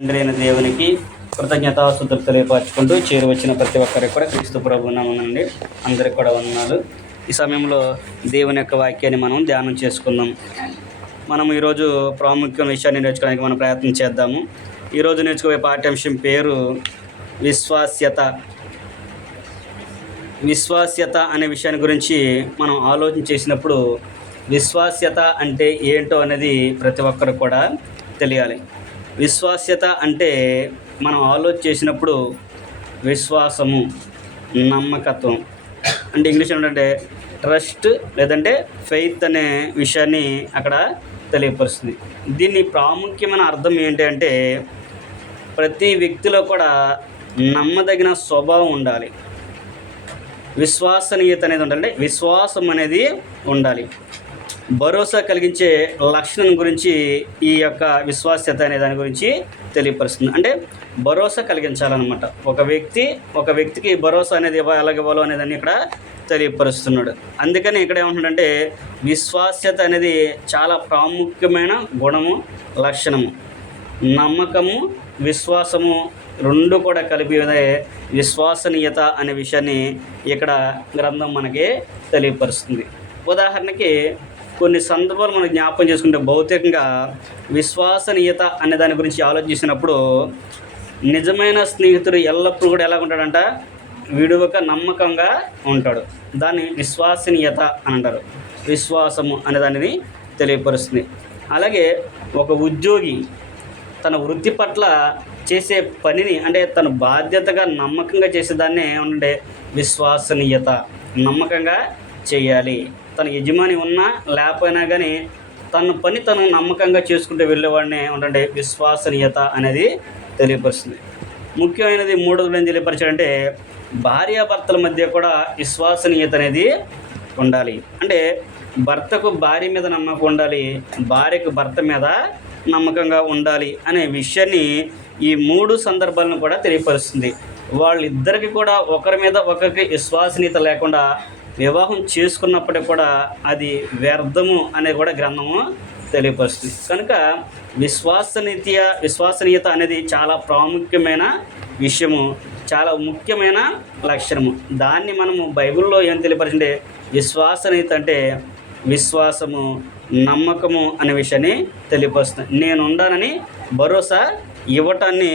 తండ్రైన దేవునికి కృతజ్ఞతాస్తుతులు తెలియపరచుకుంటూ చేరువచ్చిన ప్రతి ఒక్కరికి కూడా క్రీస్తు ప్రభు నామమునందు అందరికి కూడా వందనాలు. ఈ సమయంలో దేవుని యొక్క వాక్యాన్ని మనం ధ్యానం చేసుకుందాం. మనం ఈరోజు ప్రాముఖ్యమైన విషయాన్ని నేర్చుకోవడానికి మనం ప్రయత్నం చేద్దాము. ఈరోజు నేర్చుకోబోయే పాఠ్యాంశం పేరు విశ్వాస్యత. విశ్వాస్యత అనే విషయాన్ని గురించి మనం ఆలోచన చేసినప్పుడు విశ్వాస్యత అంటే ఏంటో అనేది ప్రతి ఒక్కరు కూడా తెలియాలి. విశ్వాస్యత అంటే మనం ఆలోచన చేసినప్పుడు విశ్వాసము, నమ్మకత్వం అంటే ఇంగ్లీష్ ఏంటంటే ట్రస్ట్ లేదంటే ఫెయిత్ అనే విషయాన్ని అక్కడ తెలియపరుస్తుంది. దీన్ని ప్రాముఖ్యమైన అర్థం ఏంటి అంటే ప్రతి వ్యక్తిలో కూడా నమ్మదగిన స్వభావం ఉండాలి. విశ్వసనీయత అనేది ఉండాలి, విశ్వాసం అనేది ఉండాలి. భరోసా కలిగించే లక్షణం గురించి ఈ యొక్క విశ్వాస్యత అనే దాని గురించి తెలియపరుస్తుంది. అంటే భరోసా కలిగించాలన్నమాట. ఒక వ్యక్తికి భరోసా అనేది ఎలాగివ్వాలో అనేదాన్ని ఇక్కడ తెలియపరుస్తున్నాడు. అందుకని ఇక్కడ ఏమంటున్నాడంటే విశ్వాస్యత అనేది చాలా ప్రాముఖ్యమైన గుణము, లక్షణము. నమ్మకము, విశ్వాసము రెండు కూడా కలిపి విశ్వసనీయత అనే విషయాన్ని ఇక్కడ గ్రంథం మనకి తెలియపరుస్తుంది. ఉదాహరణకి కొన్ని సందర్భాలు మనం జ్ఞాపకం చేసుకుంటే భౌతికంగా విశ్వసనీయత అనే దాని గురించి ఆలోచించినప్పుడు నిజమైన స్నేహితుడు ఎల్లప్పుడూ కూడా ఎలా ఉంటాడంట, విడువక నమ్మకంగా ఉంటాడు. దాన్ని విశ్వసనీయత అని అంటారు. విశ్వాసము అనే దానిని తెలియపరుస్తుంది. అలాగే ఒక ఉద్యోగి తన వృత్తి పట్ల చేసే పనిని అంటే తన బాధ్యతగా నమ్మకంగా చేసేదాన్నే ఏమంటే విశ్వసనీయత. నమ్మకంగా చేయాలి. తన యజమాని ఉన్నా లేకపోయినా కానీ తన పని తను నమ్మకంగా చేసుకుంటూ వెళ్ళేవాడిని ఏమంటే విశ్వసనీయత అనేది తెలియపరుస్తుంది. ముఖ్యమైనది మూడోది ఏం తెలియపరచాడంటే భార్యాభర్తల మధ్య కూడా విశ్వసనీయత అనేది ఉండాలి. అంటే భర్తకు భార్య మీద నమ్మకం ఉండాలి, భార్యకు భర్త మీద నమ్మకంగా ఉండాలి అనే విషయాన్ని ఈ మూడు సందర్భాలను కూడా తెలియపరుస్తుంది. వాళ్ళిద్దరికి కూడా ఒకరి మీద ఒకరికి విశ్వసనీయత లేకుండా వివాహం చేసుకున్నప్పటికీ కూడా అది వ్యర్థము అనేది కూడా గ్రంథము తెలియపరుస్తుంది. కనుక విశ్వసనీయత అనేది చాలా ప్రాముఖ్యమైన విషయము, చాలా ముఖ్యమైన లక్షణము. దాన్ని మనము బైబిల్లో ఏం తెలియపరిచింటే విశ్వసనీయత అంటే విశ్వాసము, నమ్మకము అనే విషయాన్ని తెలియపరుస్తుంది. నేను ఉండానని భరోసా ఇవ్వటాన్ని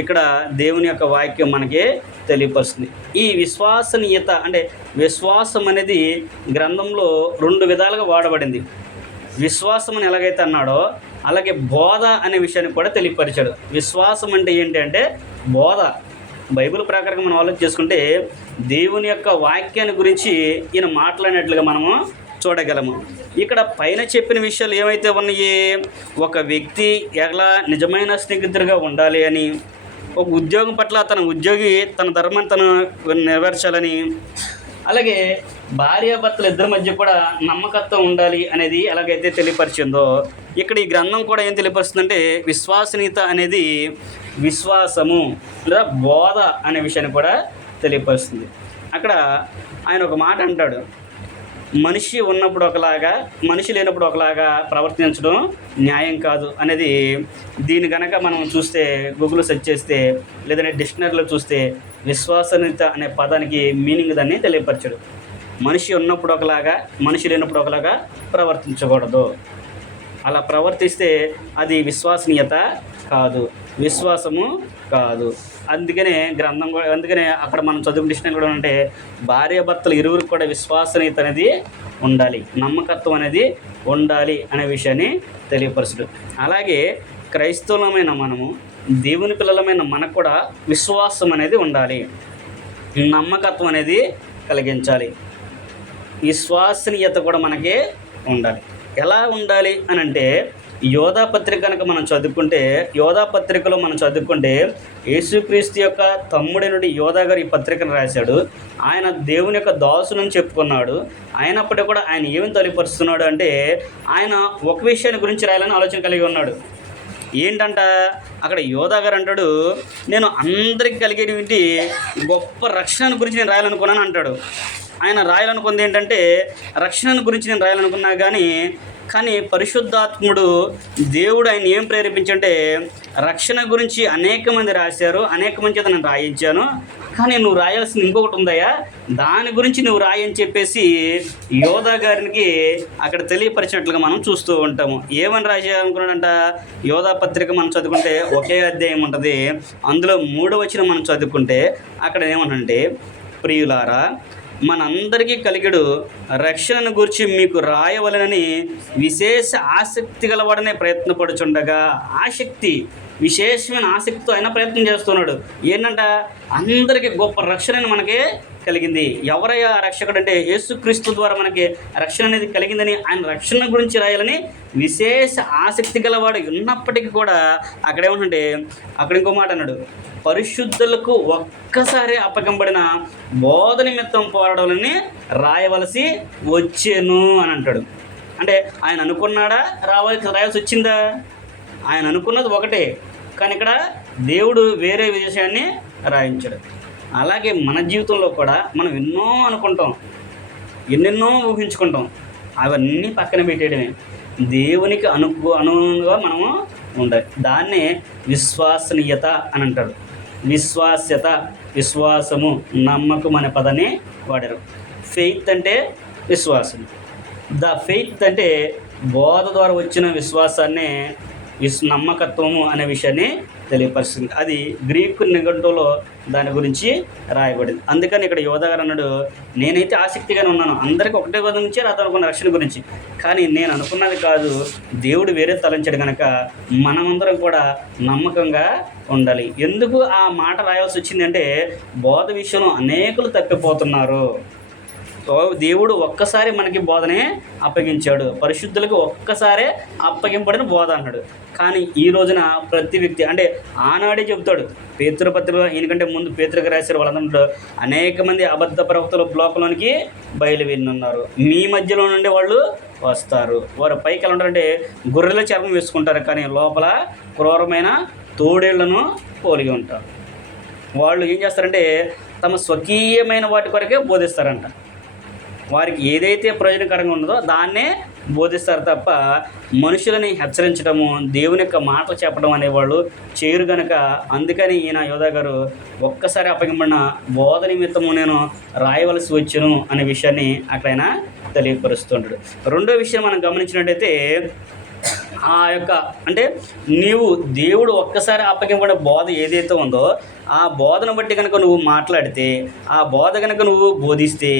ఇక్కడ దేవుని యొక్క వాక్యం మనకి తెలియపరుస్తుంది. ఈ విశ్వసనీయత అంటే విశ్వాసం అనేది గ్రంథంలో రెండు విధాలుగా వాడబడింది. విశ్వాసం అని ఎలాగైతే అన్నాడో అలాగే బోధ అనే విషయాన్ని కూడా తెలియపరిచాడు. విశ్వాసం అంటే ఏంటి అంటే బోధ. బైబిల్ ప్రకారంగా మనం ఆలోచన చేసుకుంటే దేవుని యొక్క వాక్యాన్ని గురించి ఈయన మాట్లాడినట్లుగా మనము చూడగలము. ఇక్కడ పైన చెప్పిన విషయాలు ఏమైతే ఉన్నాయో ఒక వ్యక్తి ఎలా నిజమైన స్నేహితుడిగా ఉండాలి అని, ఒక ఉద్యోగం పట్ల తన ఉద్యోగి తన ధర్మాన్ని తను నెరవేర్చాలని, అలాగే భార్యాభర్తలు ఇద్దరి మధ్య కూడా నమ్మకత్వం ఉండాలి అనేది ఎలాగైతే తెలియపరిచిందో ఇక్కడ ఈ గ్రంథం కూడా ఏం తెలియపరుస్తుందంటే విశ్వసనీయత అనేది విశ్వాసము లేదా బోధ అనే విషయాన్ని కూడా తెలియపరుస్తుంది. అక్కడ ఆయన ఒక మాట అంటాడు, మనిషి ఉన్నప్పుడు ఒకలాగా మనిషి లేనప్పుడు ఒకలాగా ప్రవర్తించడం న్యాయం కాదు అనేది. దీని కనుక మనం చూస్తే గూగుల్లో సెర్చ్ చేస్తే లేదంటే డిక్షనరీలో చూస్తే విశ్వసనీయత అనే పదానికి మీనింగ్ దాన్ని తెలియపరచడు. మనిషి ఉన్నప్పుడు ఒకలాగా మనిషి లేనప్పుడు ఒకలాగా ప్రవర్తించకూడదు. అలా ప్రవర్తిస్తే అది విశ్వసనీయత కాదు, విశ్వాసము కాదు. అందుకనే అక్కడ మనం చదువు డిక్షనరీ కూడా అంటే భార్యాభర్తలు ఇరువురికి కూడా విశ్వసనీయత అనేది ఉండాలి, నమ్మకత్వం అనేది ఉండాలి అనే విషయాన్ని తెలియపరచడు. అలాగే క్రైస్తవులమైన మనము, దేవుని పిల్లలమైన మనకు కూడా విశ్వాసం అనేది ఉండాలి, నమ్మకత్వం అనేది కలిగించాలి, విశ్వసనీయత కూడా మనకి ఉండాలి. ఎలా ఉండాలి అని అంటే యోధా పత్రిక కనుక మనం చదువుకుంటే యోధా పత్రికలో మనం చదువుకుంటే యేసుక్రీస్తు యొక్క తమ్ముడైనటువంటి యోధా గారు ఈ పత్రికను రాశాడు. ఆయన దేవుని యొక్క దాసునని చెప్పుకున్నాడు. అయినప్పటికీ కూడా ఆయన ఏమి తెలియపరుస్తున్నాడు అంటే ఆయన ఒక విషయాన్ని గురించి రాయాలని ఆలోచన కలిగి ఉన్నాడు. ఏంటంట అక్కడ యోధా గారు అంటాడు, నేను అందరికి కలిగేటువంటి గొప్ప రక్షణ గురించి నేను రాయాలనుకున్నాను అంటాడు. ఆయన రాయాలనుకుంది ఏంటంటే రక్షణ గురించి నేను రాయాలనుకున్నా కానీ కానీ పరిశుద్ధాత్ముడు దేవుడు ఆయన ఏం ప్రేరేపించంటే రక్షణ గురించి అనేక మంది రాశారు, అనేక మంది చేత నేను రాయించాను, కానీ నువ్వు రాయాల్సింది ఇంకొకటి ఉందయ్యా, దాని గురించి నువ్వు రాయని చెప్పేసి యోధా గారికి అక్కడ తెలియపరిచినట్లుగా మనం చూస్తూ ఉంటాము. ఏమని రాయాలనుకున్నాడంట? యోధా పత్రిక మనం చదువుకుంటే ఒకే అధ్యాయం ఉంటుంది, అందులో 3వ వచనం మనం చదువుకుంటే అక్కడ ఏమనంటే, ప్రియులారా మనందరికీ కలిగడు రక్షణను గురించి మీకు రాయవలనని విశేష ఆసక్తి గలవాడనే ప్రయత్నపడుచుండగా, విశేషమైన ఆసక్తితో ఆయన ప్రయత్నం చేస్తున్నాడు. ఏంటంట? అందరికీ గొప్ప రక్షణని మనకి కలిగింది. ఎవరయ్యా రక్షకుడు అంటే యేసుక్రీస్తు ద్వారా మనకి రక్షణ అనేది కలిగిందని ఆయన రక్షణ గురించి రాయాలని విశేష ఆసక్తి గలవాడు ఉన్నప్పటికీ కూడా అక్కడ ఏమంటే, అక్కడ ఇంకో మాట అన్నాడు, పరిశుద్ధులకు ఒక్కసారి అప్పగింపబడిన బోధ నిమిత్తం పోరాడాలని రాయవలసి వచ్చాను అని అంటాడు. అంటే ఆయన అనుకున్నాడా రాయాల్సి వచ్చిందా? ఆయన అనుకున్నది ఒకటే, కానీ ఇక్కడ దేవుడు వేరే విషయాన్ని రాయించాడు. అలాగే మన జీవితంలో కూడా మనం ఎన్నో అనుకుంటాం, ఎన్నెన్నో ఊహించుకుంటాం, అవన్నీ పక్కన పెట్టేయడమే. దేవునికి అనుగుణంగా మనము ఉండాలి. దాన్నే విశ్వసనీయత అని అంటాడు. విశ్వాస్యత, విశ్వాసము, నమ్మకం అనే పదాన్ని వాడారు. ఫెయిత్ అంటే విశ్వాసం. ఫెయిత్ అంటే బోధ ద్వారా వచ్చిన విశ్వాసాన్ని నమ్మకత్వము అనే విషయాన్ని తెలియపరుస్తుంది. అది గ్రీకు నిఘంటువులో దాని గురించి రాయబడింది. అందుకని ఇక్కడ యోధా గారు అన్నాడు, నేనైతే ఆసక్తిగానే ఉన్నాను, అందరికీ ఒకటే గురించే రాదనుకున్న రక్షణ గురించి, కానీ నేను అనుకున్నది కాదు, దేవుడు వేరే తలంచాడు కనుక మనమందరం కూడా నమ్మకంగా ఉండాలి. ఎందుకు ఆ మాట రాయాల్సి వచ్చిందంటే బోధ విషయంలో అనేకులు తప్పిపోతున్నారు. దేవుడు ఒక్కసారి మనకి బోధనే అప్పగించాడు, పరిశుద్ధులకు ఒక్కసారే అప్పగింపడిన బోధ అన్నాడు. కానీ ఈ రోజున ప్రతి వ్యక్తి అంటే ఆనాడే చెబుతాడు, పేతురు పత్రికలో ఈయనకంటే ముందు పేతురుకి రాశారు, వాళ్ళందరూ అనేక మంది అబద్ధ ప్రవక్తలు లోకంలోనికి బయలువెళ్ళున్నారు, మీ మధ్యలో నుండి వాళ్ళు వస్తారు, వారు పైకి ఎలా ఉంటారంటే గొర్రెల చర్మం వేసుకుంటారు, కానీ లోపల క్రూరమైన తోడేళ్లను పోలిగి ఉంటారు. వాళ్ళు ఏం చేస్తారంటే తమ స్వకీయమైన వాటి కొరకే బోధిస్తారంట. వారికి ఏదైతే ప్రయోజనకరంగా ఉన్నదో దాన్నే బోధిస్తారు తప్ప మనుషులని హెచ్చరించడము, దేవుని యొక్క మాటలు చెప్పడం అనేవాళ్ళు చేయరు కనుక అందుకని ఈయన యోధా గారు ఒక్కసారి అప్పగింపడిన బోధ నిమిత్తము నేను రాయవలసి వచ్చును అనే విషయాన్ని అక్కడ ఆయన తెలియపరుస్తుంటాడు. రెండో విషయం మనం గమనించినట్టయితే ఆ యొక్క అంటే నీవు దేవుడు ఒక్కసారి అప్పగింపబడిన బోధ ఏదైతే ఉందో ఆ బోధను బట్టి కనుక నువ్వు మాట్లాడితే, ఆ బోధ కనుక నువ్వు బోధిస్తే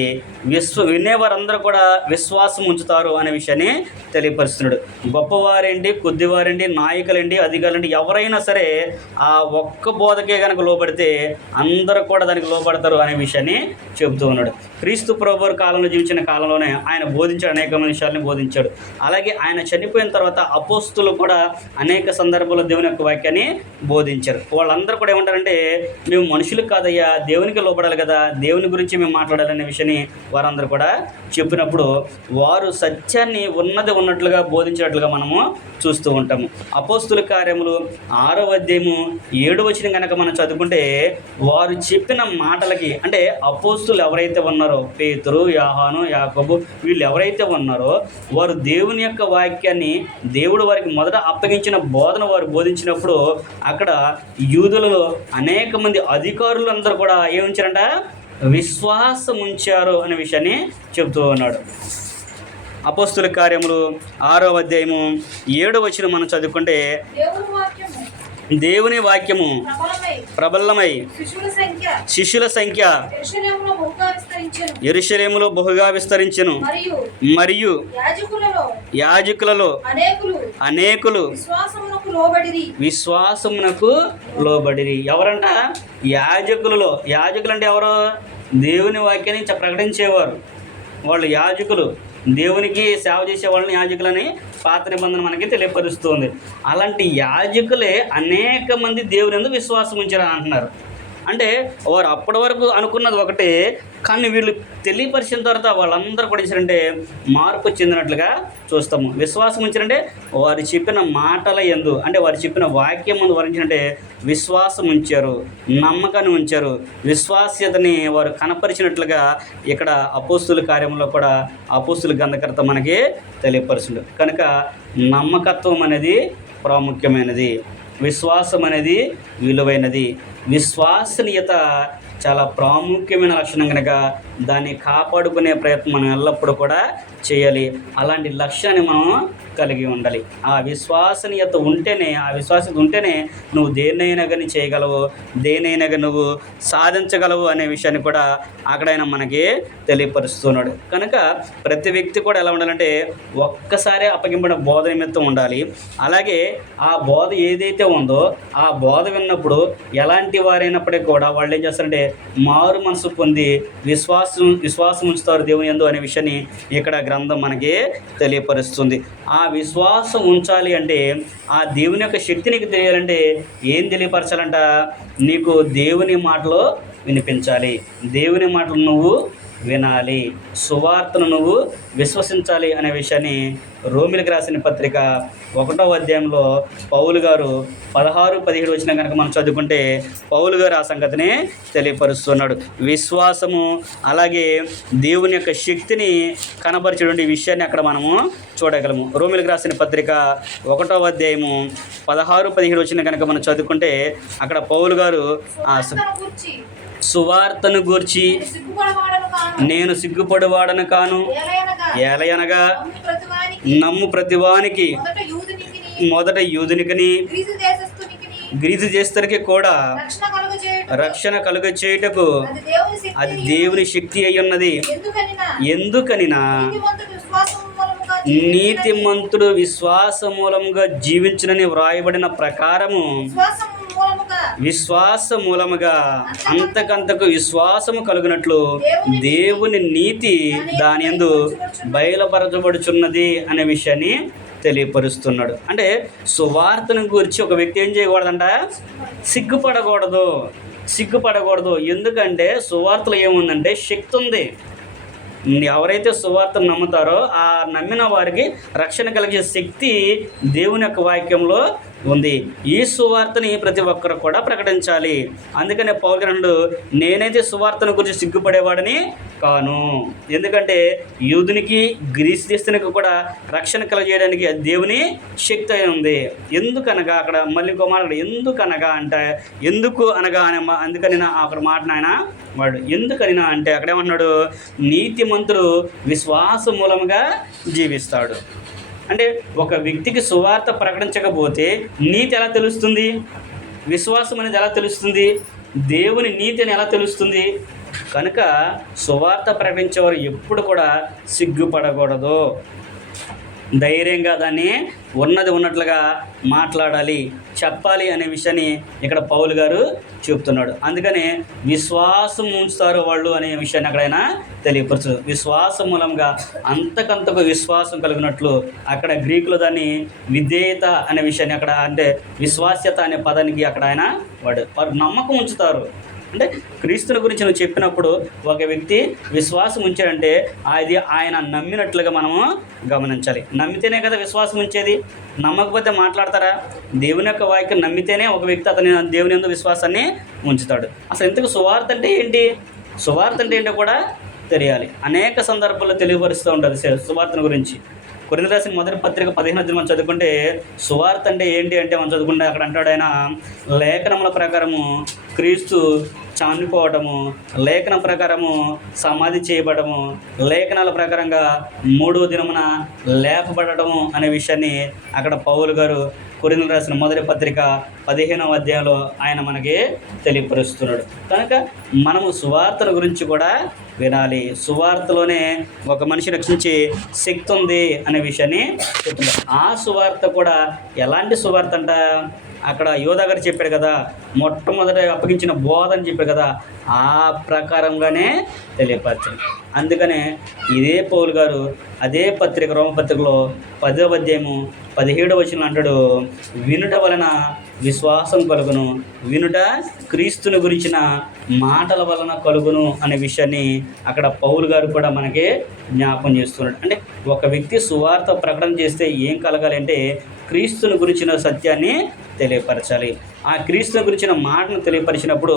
వినేవారందరూ కూడా విశ్వాసం ఉంచుతారు అనే విషయాన్ని తెలియపరుస్తున్నాడు. గొప్పవారేంటి, కొద్దివారేంటి, నాయకులేంటి, అధికారులేంటి, ఎవరైనా సరే ఆ ఒక్క బోధకే కనుక లోబడితే అందరూ కూడా దానికి లోబడతారు అనే విషయాన్ని చెబుతూ ఉన్నాడు. క్రీస్తు ప్రభువు కాలంలో జీవించిన కాలంలోనే ఆయన బోధించాడు, అనేక విషయాలని బోధించాడు. అలాగే ఆయన చనిపోయిన తర్వాత అపోస్తులు కూడా అనేక సందర్భాల్లో దేవుని యొక్క వాక్యాన్ని బోధించారు. వాళ్ళందరూ కూడా ఏమంటారంటే మేము మనుషులకు కాదయ్యా, దేవునికి లోపడాలి కదా, దేవుని గురించి మేము మాట్లాడాలనే విషయాన్ని వారందరూ కూడా చెప్పినప్పుడు వారు సత్యాన్ని ఉన్నది ఉన్నట్లుగా బోధించినట్లుగా మనము చూస్తూ ఉంటాము. అపోస్తుల కార్యములు 6వ అధ్యాయము 7వ వచనం కనుక మనం చదువుకుంటే వారు చెప్పిన మాటలకి అంటే అపోస్తులు ఎవరైతే ఉన్నారో పేతురు, యోహాను, యాకోబు వీళ్ళు ఎవరైతే ఉన్నారో వారు దేవుని యొక్క వాక్యాన్ని దేవుడు వారికి మొదట అప్పగించిన బోధన వారు బోధించినప్పుడు అక్కడ యూదులలో అనేక మంది అధికారులందరూ కూడా ఏముంచారంట, విశ్వాసం ఉంచారు అనే విషయాన్ని చెబుతూ ఉన్నాడు. అపోస్తుల కార్యములు 6వ అధ్యాయము 7వ వచనం మనం చదువుకుంటే దేవుని వాక్యము ప్రబలమై శిష్యుల సంఖ్య యెరూషలేములో బహుగా విస్తరించెను, మరియు యాజకులలో అనేకులు విశ్వాసమునకు లోబడిరి. ఎవరంట? యాజకులు అంటే ఎవరు? దేవుని వాక్యాన్ని ప్రకటించేవారు. వాళ్ళు యాజకులు, దేవునికి సేవ చేసే వాళ్ళని యాజకులని పాత నిబంధన మనకి తెలియపరుస్తుంది. అలాంటి యాజకులే అనేక మంది దేవుని యందు విశ్వాసం ఉంచారు అంటున్నారు. అంటే వారు అప్పటి వరకు అనుకున్నది ఒకటే, కానీ వీళ్ళు తెలియపరిచిన తర్వాత వాళ్ళందరూ కూడా ఏంటంటే మార్పు చెందినట్లుగా చూస్తాము. విశ్వాసం ఉంచారంటే వారు చెప్పిన మాటల యందు, అంటే వారు చెప్పిన వాక్యం ముందు వారు ఏంటంటే విశ్వాసం ఉంచారు, నమ్మకాన్ని ఉంచారు, విశ్వాస్యతని వారు కనపరిచినట్లుగా ఇక్కడ అపోస్తుల కార్యంలో కూడా అపోస్తుల గ్రంథకర్త మనకి తెలియపరుచుండు. కనుక నమ్మకత్వం అనేది ప్రాముఖ్యమైనది, విశ్వాసం అనేది విలువైనది. విశ్వసనీయత చాలా ప్రాముఖ్యమైన లక్షణం కనుక దాన్ని కాపాడుకునే ప్రయత్నం మనం ఎల్లప్పుడూ కూడా చేయాలి. అలాంటి లక్ష్యాన్ని మనం కలిగి ఉండాలి. ఆ విశ్వసనీయత ఉంటేనే నువ్వు దేన్నైనా కానీ చేయగలవు, దేన్నైనా కానీ నువ్వు సాధించగలవు అనే విషయాన్ని కూడా అక్కడైనా మనకి తెలియపరుస్తున్నాడు. కనుక ప్రతి వ్యక్తి కూడా ఎలా ఉండాలంటే ఒక్కసారి అప్పగింపడిన బోధ నిమిత్తం ఉండాలి. అలాగే ఆ బోధ ఏదైతే ఉందో ఆ బోధ విన్నప్పుడు ఎలాంటి వారైనప్పటికీ కూడా వాళ్ళు ఏం చేస్తారంటే మారు మనసు పొంది విశ్వాసం ఉంచుతారు దేవుని యందు అనే విషయాన్ని ఇక్కడ గ్రంథం మనకి తెలియపరుస్తుంది. ఆ విశ్వాసం ఉంచాలి అంటే, ఆ దేవుని యొక్క శక్తి నీకు తెలియాలంటే ఏం తెలియపరచాలంట? నీకు దేవుని మాటలు వినిపించాలి, దేవుని మాటలు నువ్వు వినాలి, సువార్తను నువ్వు విశ్వసించాలి అనే విషయాన్ని రోమిలకు రాసిన పత్రిక 1వ అధ్యాయంలో పౌలు గారు 16-17 వచ్చిన కనుక మనం చదువుకుంటే పౌలు గారు ఆ సంగతిని తెలియపరుస్తున్నాడు. విశ్వాసము అలాగే దేవుని యొక్క శక్తిని కనబరిచేటువంటి విషయాన్ని అక్కడ మనము చూడగలము. రోమిలకు రాసిన పత్రిక 1వ అధ్యాయము 16-17 వచ్చిన కనుక మనం చదువుకుంటే అక్కడ పౌలు గారు సువార్తను గూర్చి నేను సిగ్గుపడువాడను కాను, ఏలయనగా నమ్ము ప్రతివానికి మొదట యూదునికిని గ్రీసు చేస్తరికి కూడా రక్షణ కలుగ చేయుటకు అది దేవుని శక్తి అయి ఉన్నది. ఎందుకనినా నీతిమంతుడు విశ్వాస మూలముగా జీవించునని వ్రాయబడిన ప్రకారము విశ్వాస మూలముగా అంతకంతకు విశ్వాసము కలుగునట్లు దేవుని నీతి దాని యందు బయలుపరచబడుచున్నది అనే విషయాన్ని తెలియపరుస్తున్నాడు. అంటే సువార్తను గురించి ఒక వ్యక్తి ఏం చేయకూడదంట? సిగ్గుపడకూడదు. ఎందుకంటే సువార్తలో ఏముందంటే శక్తి ఉంది. ఎవరైతే సువార్తను నమ్ముతారో ఆ నమ్మిన వారికి రక్షణ కలిగే శక్తి దేవుని యొక్క వాక్యంలో ఉంది. ఈ సువార్తని ప్రతి ఒక్కరు కూడా ప్రకటించాలి. అందుకనే పౌలు గ్రంథుడు నేనైతే సువార్తను గురించి సిగ్గుపడేవాడని కాను, ఎందుకంటే యూదునికి గ్రీసు దేశానికి కూడా రక్షణ కలగజేయడానికి దేవుని శక్తి అయి ఉంది. ఎందుకనగా అక్కడ మళ్ళీ ఇంకో మాట ఎందుకనగా అంటే ఎందుకు అనగా అనే అందుకని అక్కడ మాట ఆయన వాడు ఎందుకనినా అంటే అక్కడేమన్నాడు? నీతిమంతుడు విశ్వాస మూలంగా జీవిస్తాడు. అంటే ఒక వ్యక్తికి సువార్త ప్రకటించకపోతే నీతి ఎలా తెలుస్తుంది? విశ్వాసం అనేది ఎలా తెలుస్తుంది? దేవుని నీతి అని ఎలా తెలుస్తుంది? కనుక సువార్త ప్రకటించేవారు ఎప్పుడు కూడా సిగ్గుపడకూడదు. ధైర్యంగా దాన్ని ఉన్నది ఉన్నట్లుగా మాట్లాడాలి, చెప్పాలి అనే విషయాన్ని ఇక్కడ పౌలు గారు చెప్తున్నాడు. అందుకనే విశ్వాసం ఉంచుతారు వాళ్ళు అనే విషయాన్ని అక్కడైనా తెలియపరచు. విశ్వాసం మూలంగా అంతకంతకు విశ్వాసం కలిగినట్లు అక్కడ గ్రీకులో దాన్ని విధేయత అనే విషయాన్ని అక్కడ అంటే విశ్వాస్యత అనే పదానికి అక్కడ ఆయన వారు నమ్మకం ఉంచుతారు. అంటే క్రీస్తుని గురించి నువ్వు చెప్పినప్పుడు ఒక వ్యక్తి విశ్వాసం ఉంచాడంటే అది ఆయన నమ్మినట్లుగా మనము గమనించాలి. నమ్మితేనే కదా విశ్వాసం ఉంచేది. నమ్మకపోతే మాట్లాడతారా? దేవుని యొక్క వాక్యం నమ్మితేనే ఒక వ్యక్తి అతని దేవుని యందు విశ్వాసాన్ని ఉంచుతాడు. అసలు ఇంతకు సువార్త అంటే ఏంటి? సువార్త అంటే ఏంటో కూడా తెలియాలి. అనేక సందర్భాల్లో తెలియపరుస్తూ ఉంటుంది సువార్తను గురించి. కొరింథీయులకు రాసిన మొదటి పత్రిక 15 మనం చదువుకుంటే సువార్త అంటే ఏంటి అంటే మనం చదువుకుంటే అక్కడ అంటాడు ఆయన లేఖనముల ప్రకారము క్రీస్తు చనిపోవడము, లేఖనం ప్రకారము సమాధి చేయబడము, లేఖనాల ప్రకారంగా 3వ దినమున లేపబడము అనే విషయాన్ని అక్కడ పౌలు గారు కొరింథీయులకు రాసిన మొదటి పత్రిక 15వ అధ్యాయంలో ఆయన మనకి తెలియపరుస్తున్నాడు. కనుక మనము సువార్తల గురించి కూడా వినాలి. సువార్తలోనే ఒక మనిషి రక్షించే శక్తి ఉంది అనే విషయాన్ని చెప్తున్నారు. ఆ సువార్త కూడా ఎలాంటి సువార్త అంట? అక్కడ యోధా గారు చెప్పాడు కదా, మొట్టమొదట అప్పగించిన బోధ అని చెప్పాడు కదా, ఆ ప్రకారంగానే తెలియపరచాలి. అందుకనే ఇదే పౌలు గారు అదే పత్రిక రోమపత్రికలో 10వ అధ్యాయము 17వ వచనం అంటాడు, వినుట వలన విశ్వాసం కలుగును, వినుట క్రీస్తుని గురించిన మాటల వలన కలుగును అనే విషయాన్ని అక్కడ పౌలు గారు కూడా మనకి జ్ఞాపం చేస్తున్నాడు. అంటే ఒక వ్యక్తి సువార్త ప్రకటన చేస్తే ఏం కలగాలి అంటే క్రీస్తుని గురించిన సత్యాన్ని తెలియపరచాలి. ఆ క్రీస్తుని గురించిన మాటను తెలియపరిచినప్పుడు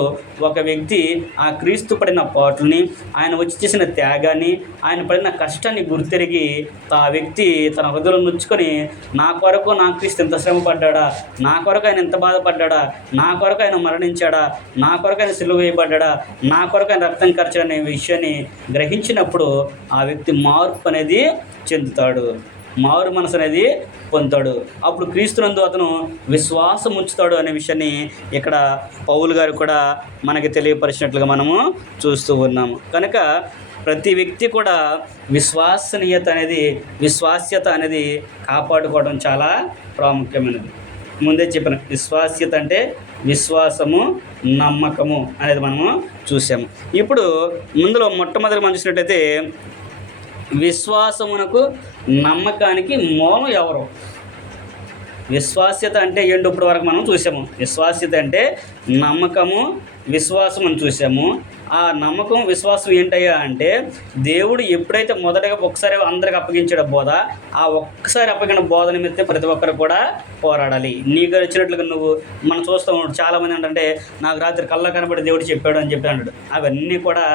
ఒక వ్యక్తి ఆ క్రీస్తు పడిన పాటల్ని, ఆయన వచ్చి చేసిన త్యాగాన్ని, ఆయన పడిన కష్టాన్ని గుర్తెరిగి ఆ వ్యక్తి తన హృదయంలో నుంచుకొని నా కొరకు నా క్రీస్తు ఎంత శ్రమ పడ్డాడా, నా కొరకు ఆయన ఎంత బాధపడ్డాడా, నా కొరకు ఆయన మరణించాడా, నా కొరకు ఆయన సిలువ వేయబడ్డాడా, నా కొరకు ఆయన రక్తం ఖర్చాడనే విషయాన్ని గ్రహించినప్పుడు ఆ వ్యక్తి మార్పు అనేది చెందుతాడు, మారు మనసు అనేది పొందుతాడు. అప్పుడు క్రీస్తునందు అతను విశ్వాసం ఉంచుతాడు అనే విషయాన్ని ఇక్కడ పౌలు గారు కూడా మనకి తెలియపరిచినట్లుగా మనము చూస్తూ ఉన్నాము. కనుక ప్రతి వ్యక్తి కూడా విశ్వాస్యత అనేది కాపాడుకోవడం చాలా ప్రాముఖ్యమైనది. ముందే చెప్పాను, విశ్వాస్యత అంటే విశ్వాసము, నమ్మకము అనేది మనము చూసాము. ఇప్పుడు ముందులో మొట్టమొదటి మనం చూసినట్టయితే విశ్వాసమునకు నమ్మకానికి మూలం ఎవరు? విశ్వాస్యత అంటే ఏంటి? ఇప్పటి వరకు మనం చూసాము. విశ్వాస్యత అంటే నమ్మకము, విశ్వాసం అని చూసాము. ఆ నమ్మకం, విశ్వాసం ఏంటయ్యా అంటే దేవుడు ఎప్పుడైతే మొదటగా ఒకసారి అందరికి అప్పగించాడు బోధ, ఆ ఒక్కసారి అప్పగిన బోధ నిమిత్తం ప్రతి ఒక్కరు కూడా పోరాడాలి. నీకు వచ్చినట్లుగా మనం చూస్తూ ఉంటాడు. చాలామంది ఏంటంటే నాకు రాత్రి కళ్ళ కనబడి దేవుడు చెప్పాడు అని చెప్పి అన్నాడు. అవన్నీ కూడా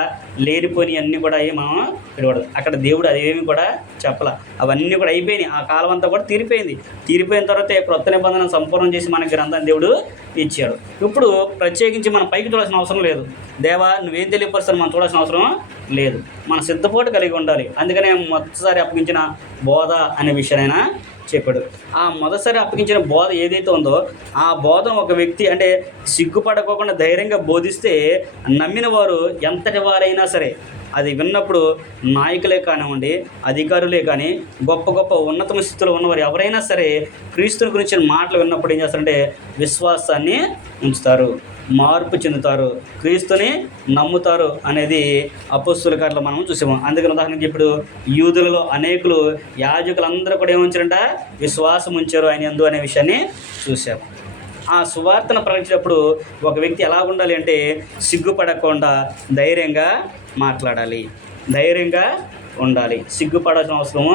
లేనిపోయి అన్నీ కూడా మనం పిలవడదు. అక్కడ దేవుడు అదేమి కూడా చెప్పాల, అవన్నీ కూడా అయిపోయినాయి. ఆ కాలం అంతా కూడా తీరిపోయిన తర్వాత క్రొత్త నిబంధన సంపూర్ణం చేసి మనకి గ్రంథాన్ని దేవుడు ఇచ్చాడు. ఇప్పుడు ప్రత్యేకించి మనం పైకి చూడాల్సిన అవసరం లేదు. దేవా నువ్వేం తెలియపరుస్తాను మనం చూడాల్సిన అవసరం లేదు. మన సిద్ధపోటు కలిగి ఉండాలి. అందుకనే మొదటిసారి అప్పగించిన బోధ అనే విషయాన్ని చెప్పాడు. ఆ మొదటిసారి అప్పగించిన బోధ ఏదైతే ఉందో ఆ బోధను ఒక వ్యక్తి అంటే సిగ్గుపడకోకుండా ధైర్యంగా బోధిస్తే నమ్మిన వారు ఎంతటి వారైనా సరే అది విన్నప్పుడు నాయకులే కానివ్వండి, అధికారులే కానీ, గొప్ప గొప్ప ఉన్నత స్థితిలో ఉన్నవారు ఎవరైనా సరే క్రీస్తుని గురించిన మాటలు విన్నప్పుడు ఏం చేస్తారంటే విశ్వాసాన్ని ఉంచుతారు, మార్పు చెందుతారు, క్రీస్తుని నమ్ముతారు అనేది అపొస్తలుల కార్యాల్లో మనం చూసాము. అందుకని ఉదాహరణకి ఇప్పుడు యూదులలో అనేకులు యాజకులందరూ కూడా ఏముంచారంట? విశ్వాసం ఉంచారు ఆయన యందు అనే విషయాన్ని చూసాము. ఆ సువార్తను ప్రకటించినప్పుడు ఒక వ్యక్తి ఎలా ఉండాలి అంటే సిగ్గుపడకుండా ధైర్యంగా మాట్లాడాలి, ధైర్యంగా ఉండాలి. సిగ్గుపడాల్సిన అవసరము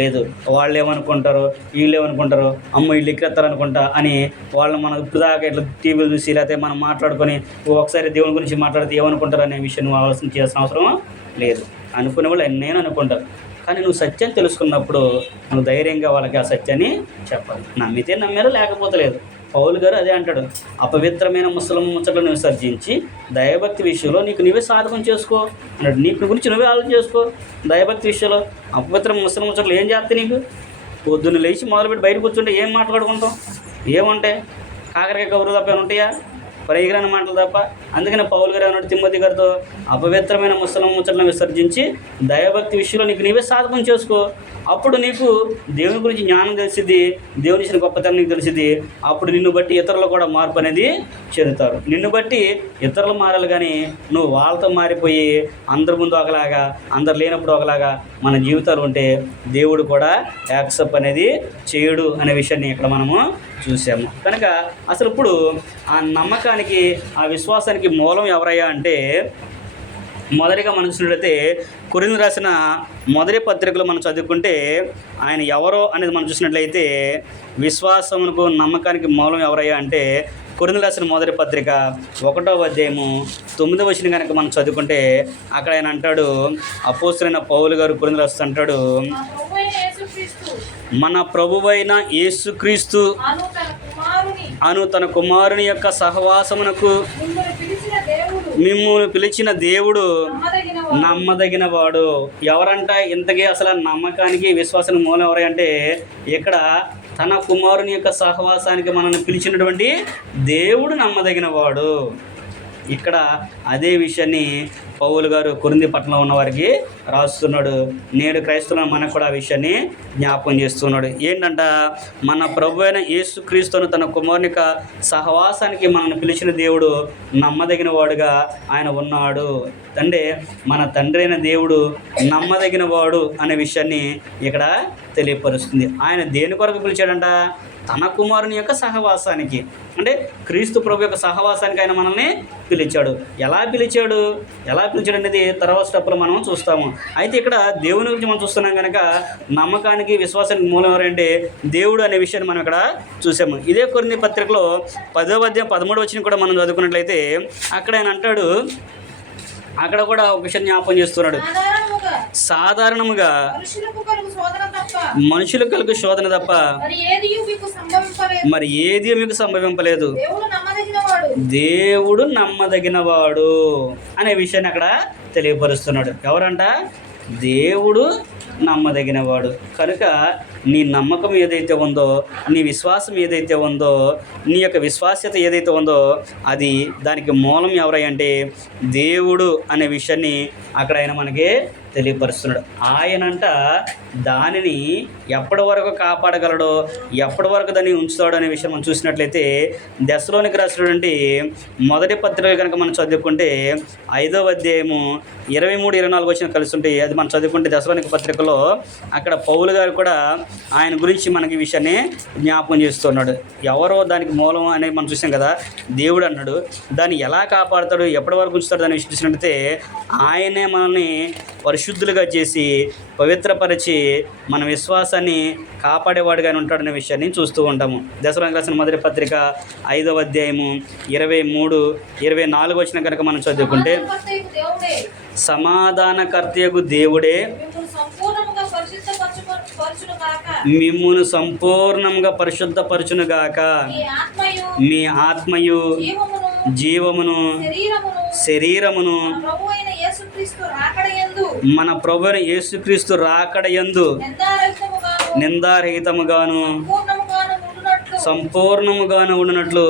లేదు. వాళ్ళు ఏమనుకుంటారు, వీళ్ళు ఏమనుకుంటారు, అమ్మ వీళ్ళు ఎక్కేస్తారనుకుంటా అని వాళ్ళని మనం ఇప్పుడు దాకా ఇట్లా టీవీలు చూసి లేకపోతే మనం మాట్లాడుకొని ఒకసారి దేవుని గురించి మాట్లాడితే ఏమనుకుంటారు అనే విషయం నువ్వు ఆలోచన చేయాల్సిన అవసరం లేదు. అనుకునే వాళ్ళు ఎన్నైనా అనుకుంటారు. కానీ నువ్వు సత్యం తెలుసుకున్నప్పుడు నువ్వు ధైర్యంగా వాళ్ళకి ఆ సత్యాన్ని చెప్పాలి. నమ్మితే నమ్మారు, లేకపోతే లేదు. పౌలు గారు అదే అంటాడు, అపవిత్రమైన ముచ్చట్లను విసర్జించి దైవభక్తి విషయంలో నీకు నువ్వే సాధకం చేసుకో అన్నాడు. నీకు గురించి నువ్వే ఆలోచన చేసుకో. దైవభక్తి విషయంలో అపవిత్ర ముచ్చట్లు ఏం చేస్తాయి? నీకు పొద్దున్న లేచి మొదలుపెట్టి బయట కూర్చుంటే ఏం మాట్లాడుకుంటాం? ఏముంటాయి? కాకరకాయ కబురు తప్ప ఏముంటాయా? పనికిరాని మాటలు తప్ప. అందుకని పౌలు గారు అన్నాడు తిమోతి గారితో, అపవిత్రమైన ముచ్చట్లను విసర్జించి దైవభక్తి విషయంలో నీకు నీవే సాధకం చేసుకో. అప్పుడు నీకు దేవుని గురించి జ్ఞానం తెలిసిద్ది, దేవుని ఇచ్చిన గొప్పతనం నీకు తెలిసిద్ది. అప్పుడు నిన్ను బట్టి ఇతరులు కూడా మార్పు అనేది చెందుతారు. నిన్ను బట్టి ఇతరులు మారాలి, కానీ నువ్వు వాళ్ళతో మారిపోయి అందరి ముందు ఒకలాగా, అందరు లేనప్పుడు ఒకలాగా మన జీవితాలు ఉంటే దేవుడు కూడా యాక్సెప్ట్ అనేది చేయడు అనే విషయాన్ని ఇక్కడ మనము చూసాము. కనుక అసలు ఇప్పుడు ఆ నమ్మకానికి, ఆ విశ్వాసానికి మూలం ఎవరయ్యా అంటే మొదటిగా మనం చూసినట్లయితే కొరింథీయులకు రాసిన మొదటి పత్రికలో మనం చదువుకుంటే ఆయన ఎవరో అనేది మనం చూసినట్లయితే విశ్వాసమునకు నమ్మకానికి మూలం ఎవరయ్యా అంటే కొరింథీయులకు రాసిన మొదటి పత్రిక 1వ అధ్యాయము 9వ వచనం కనుక మనం చదువుకుంటే అక్కడ ఆయన అంటాడు, అపోస్తలుడైన పౌలు గారు కొరింథీయులకు రాస్తూ అంటాడు, మన ప్రభువైన యేసుక్రీస్తు అను తన కుమారుని యొక్క సహవాసమునకు మిమ్మల్ని పిలిచిన దేవుడు నమ్మదగిన వాడు. ఎవరంట ఇంతకీ అసలు నమ్మకానికి విశ్వాసానికి మూలం ఎవరంటే ఇక్కడ తన కుమారుని యొక్క సహవాసానికి మనల్ని పిలిచినటువంటి దేవుడు నమ్మదగిన వాడు. ఇక్కడ అదే విషయాన్ని పౌలు గారు కొరింథీ పట్టణంలో ఉన్న వారికి రాస్తున్నాడు. నేడు క్రైస్తవులను మనకు కూడా ఆ విషయాన్ని జ్ఞాపకం చేస్తున్నాడు. ఏంటంట, మన ప్రభు అయిన యేసుక్రీస్తును తన కుమారుని యొక్క సహవాసానికి మనల్ని పిలిచిన దేవుడు నమ్మదగిన వాడుగా ఆయన ఉన్నాడు. అంటే మన తండ్రి అయిన దేవుడు నమ్మదగిన వాడు అనే విషయాన్ని ఇక్కడ తెలియపరుస్తుంది. ఆయన దేని కొరకు పిలిచాడంట? తన కుమారుని యొక్క సహవాసానికి, అంటే క్రీస్తు ప్రభు యొక్క సహవాసానికి ఆయన మనల్ని పిలిచాడు. ఎలా పిలిచాడు అనేది తర్వాత స్టెప్లో మనం చూస్తాము. అయితే ఇక్కడ దేవుని గురించి మనం చూస్తున్నాం కనుక నమ్మకానికి విశ్వాసానికి మూలం ఎవరంటే దేవుడు అనే విషయాన్ని మనం ఇక్కడ చూసాము. ఇదే కొరింథీ పత్రికలో 10వ అధ్యాయం 13వ వచనం కూడా మనం చదువుకున్నట్లయితే అక్కడ ఆయన అంటాడు, అక్కడ కూడా ఒక విషయం జ్ఞాపకం చేస్తున్నాడు. సాధారణముగా మనుషులకు కలుగు శోధన తప్ప మరి ఏది మీకు సంభవింపలేదు, దేవుడు నమ్మదగినవాడు అనే విషయాన్ని అక్కడ తెలియపరుస్తున్నాడు. ఎవరంట? దేవుడు నమ్మదగినవాడు. కనుక నీ నమ్మకం ఏదైతే ఉందో, నీ విశ్వాసం ఏదైతే ఉందో, నీ యొక్క విశ్వాస్యత ఏదైతే ఉందో అది దానికి మూలం ఎవరంటే దేవుడు అనే విషయాన్ని అక్కడ ఆయన మనకి తెలియపరుస్తున్నాడు. ఆయనంట దానిని ఎప్పటి వరకు కాపాడగలడో, ఎప్పటి వరకు దాన్ని ఉంచుతాడో అనే విషయం మనం చూసినట్లయితే దశలోనికి రాసినటువంటి మొదటి పత్రిక కనుక మనం చదువుకుంటే 5వ అధ్యాయము 23-24 వచ్చిన కలిసి ఉంటాయి. అది మనం చదువుకుంటే దశలోనికి పత్రికలో అక్కడ పౌలు గారు కూడా ఆయన గురించి మనకి ఈ విషయాన్ని జ్ఞాపకం చేస్తున్నాడు. ఎవరో దానికి మూలం అనేది మనం చూసాం కదా, దేవుడు అన్నాడు. దాన్ని ఎలా కాపాడుతాడు, ఎప్పటి వరకు ఉంచుతాడు దాని విషయం చూసినట్లయితే ఆయనే మనల్ని పరిశుద్ధులుగా చేసి పవిత్రపరిచి మన విశ్వాసాన్ని కాపాడేవాడుగానే ఉంటాడనే విషయాన్ని చూస్తూ ఉంటాము. దశలోనికి రాసిన మొదటి పత్రిక 5వ అధ్యాయము 23-24 వచ్చిన కనుక మనం చదువుకుంటే సమాధానకర్తయగు దేవుడే మిమ్మును సంపూర్ణంగా పరిశుద్ధపరచునుగాక, మీ ఆత్మయు జీవమును శరీరమును మన ప్రభువైన యేసుక్రీస్తు రాకడయందు నిందారహితముగాను సంపూర్ణముగాను ఉండునట్లు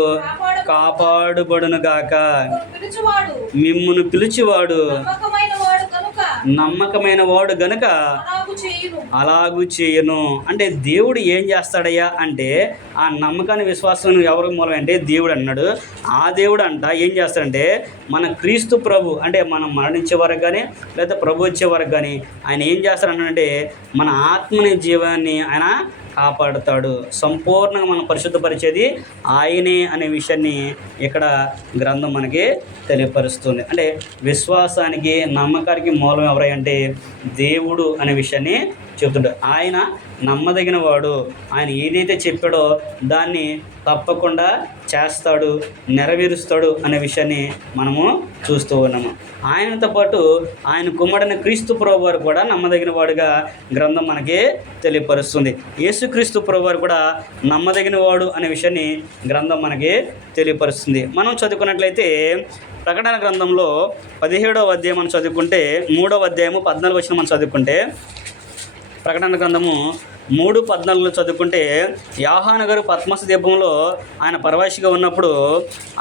కాపాడుబడునుగాక. మిమ్మును పిలిచివాడు నమ్మకమైన వాడు గనుక అలాగూ చేయను. అంటే దేవుడు ఏం చేస్తాడయ్యా అంటే ఆ నమ్మకాన్ని విశ్వాసం ఎవరి మూలం అంటే దేవుడు అన్నాడు. ఆ దేవుడు అంట ఏం చేస్తాడంటే మన క్రీస్తు ప్రభు అంటే మనం మరణించే వరకు కానీ లేదా ప్రభు వచ్చే వరకు కానీ ఆయన ఏం చేస్తాడంటే మన ఆత్మని జీవాన్ని ఆయన కాపాడుతాడు. సంపూర్ణంగా మనం పరిశుద్ధపరిచేది ఆయనే అనే విషయాన్ని ఇక్కడ గ్రంథం మనకి తెలియపరుస్తుంది. అంటే విశ్వాసానికి నమ్మకానికి మూలం ఎవరంటే దేవుడు అనే విషయాన్ని చెబుతుంటాడు. ఆయన నమ్మదగిన వాడు. ఆయన ఏదైతే చెప్పాడో దాన్ని తప్పకుండా చేస్తాడు, నెరవేరుస్తాడు అనే విషయాన్ని మనము చూస్తూ ఉన్నాము. ఆయనతో పాటు ఆయన కుమారుడైన క్రీస్తు ప్రభు వారు కూడా నమ్మదగిన వాడుగా గ్రంథం మనకి తెలియపరుస్తుంది. యేసుక్రీస్తు ప్రభు వారు కూడా నమ్మదగిన వాడు అనే విషయాన్ని గ్రంథం మనకి తెలియపరుస్తుంది. మనం చదువుకున్నట్లయితే ప్రకటన గ్రంథంలో 17వ అధ్యాయం మనం చదువుకుంటే 3వ అధ్యాయము 14 వచనం మనం చదువుకుంటే ప్రకటన గ్రంథము 3:14 చదువుకుంటే యోహాను గారు పద్మస దీపంలో ఆయన పరవాసిగా ఉన్నప్పుడు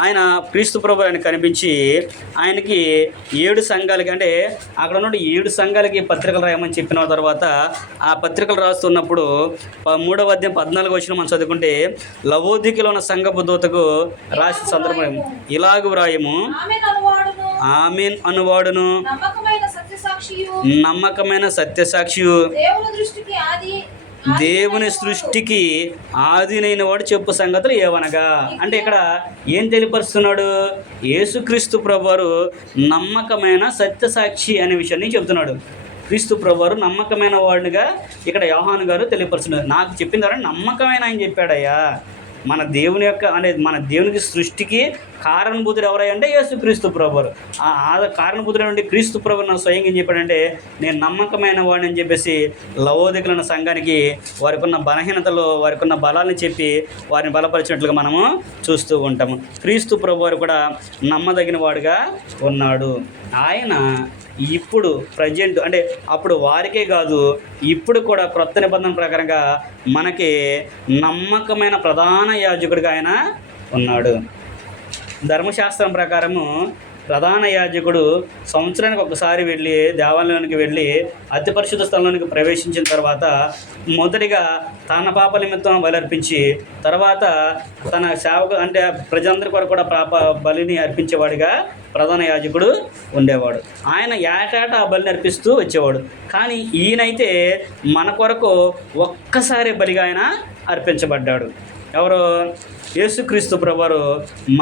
ఆయన క్రీస్తు ప్రభు ఆయన కనిపించి ఆయనకి 7 సంఘాలకి అంటే అక్కడ ఉన్న 7 సంఘాలకి పత్రికలు రాయమని చెప్పిన తర్వాత ఆ పత్రికలు రాస్తున్నప్పుడు 3వ అధ్యాయం 14 వచనం మనం చదువుకుంటే లవోదికలో ఉన్న సంఘపు దూతకు రాసిన సందర్భం ఇలాగ వ్రాయము, ఆమెన్ అనువాడును నమ్మకమైన సత్యసాక్షియు దేవుని సృష్టికి ఆదినైన వాడు చెప్పు సంగతులు ఏవనగా. అంటే ఇక్కడ ఏం తెలియపరుస్తున్నాడు? యేసుక్రీస్తు ప్రభువారు నమ్మకమైన సత్యసాక్షి అనే విషయాన్ని చెబుతున్నాడు. క్రీస్తు ప్రభువారు నమ్మకమైన వాడినిగా ఇక్కడ యోహాను గారు తెలియపరుస్తున్నాడు. నాకు చెప్పిన ద్వారా నమ్మకమైన ఆయన చెప్పాడయ్యా. మన దేవుని యొక్క అనేది మన దేవునికి సృష్టికి కారణభూతుడు ఎవరంటే యేసుక్రీస్తు ప్రభువారు. ఆ కారణభూతుడు క్రీస్తు ప్రభు నా స్వయంగా ఏం చెప్పాడంటే నేను నమ్మకమైన వాడిని అని చెప్పేసి లవోదికలున్న సంఘానికి వారికి ఉన్న బలహీనతలు వారికి ఉన్న బలాన్ని చెప్పి వారిని బలపరిచినట్లుగా మనము చూస్తూ ఉంటాము. క్రీస్తు ప్రభువారు కూడా నమ్మదగిన వాడుగా ఉన్నాడు. ఆయన ఇప్పుడు ప్రజెంట్ అంటే అప్పుడు వారికే కాదు ఇప్పుడు కూడా క్రొత్త నిబంధన ప్రకారంగా మనకి నమ్మకమైన ప్రధాన యాజకుడిగా ఆయన ఉన్నాడు. ధర్మశాస్త్రం ప్రకారము ప్రధాన యాజకుడు సంవత్సరానికి ఒకసారి వెళ్ళి దేవాలయానికి వెళ్ళి అతి పరిశుద్ధ స్థలంలోనికి ప్రవేశించిన తర్వాత మొదటిగా తన పాప నిమిత్తం బలి తర్వాత తన సేవకు అంటే ప్రజలందరి కొరకు కూడా పాప బలిని అర్పించేవాడిగా ప్రధాన యాజకుడు ఉండేవాడు. ఆయన ఏటాట ఆ బలిని అర్పిస్తూ వచ్చేవాడు. కానీ ఈయనైతే మన కొరకు ఒక్కసారి బలిగా ఆయన అర్పించబడ్డాడు. ఎవరు? యేసుక్రీస్తు ప్రభువారు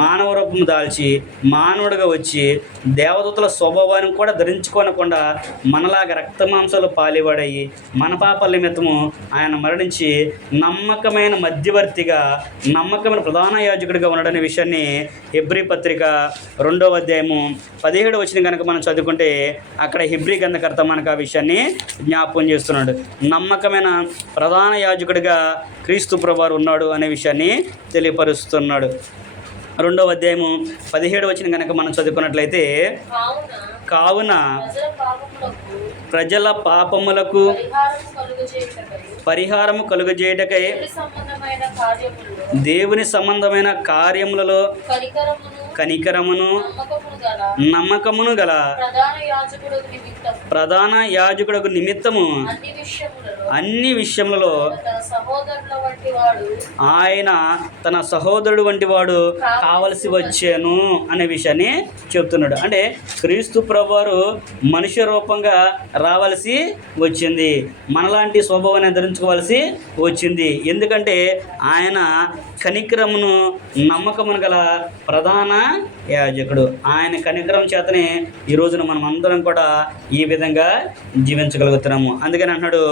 మానవ రూపం దాల్చి మానవుడిగా వచ్చి దేవదూతల స్వభావాన్ని కూడా ధరించుకోనకుండా మనలాగా రక్తమాంసాలు పాలివాడయ్యి మన పాపాల నిమిత్తము ఆయన మరణించి నమ్మకమైన మధ్యవర్తిగా, నమ్మకమైన ప్రధాన యాజకుడిగా ఉన్నాడనే విషయాన్ని హెబ్రీ పత్రిక 2వ అధ్యాయము 17వ వచనం కనుక మనం చదువుకుంటే అక్కడ హెబ్రీ గ్రంథకర్త మనకు ఆ విషయాన్ని జ్ఞాపకం చేస్తున్నాడు. నమ్మకమైన ప్రధాన యాజకుడిగా క్రీస్తు ప్రభువారు ఉన్నాడు అనే విషయాన్ని తెలియపరుస్తున్నాడు. 2వ అధ్యాయము 17వ వచనం కనుక మనం చదువుకున్నట్లయితే, కావున ప్రజల పాపములకు పరిహారము కలుగజేయుటకై దేవుని సంబంధమైన కార్యములలో కనికరమును నమ్మకమును గల ప్రధాన యాజకుడు నిమిత్తము అన్ని విషయములలో ఆయన తన సహోదరుడు వంటి వాడు కావలసి వచ్చాను అనే విషయాన్ని చెప్తున్నాడు. అంటే క్రీస్తు ప్రభువారు మనుష్య రూపంగా రావాల్సి వచ్చింది, మనలాంటి స్వభావాన్ని ధరించుకోవాల్సి వచ్చింది. ఎందుకంటే ఆయన కనికరమును నమ్మకమును గల ప్రధాన యాజకుడు. ఆయన కనికరం చేతనే ఈ రోజున మనం అందరం కూడా ఈ విధంగా జీవించగలుగుతున్నాము. అందుకని అంటున్నాడు,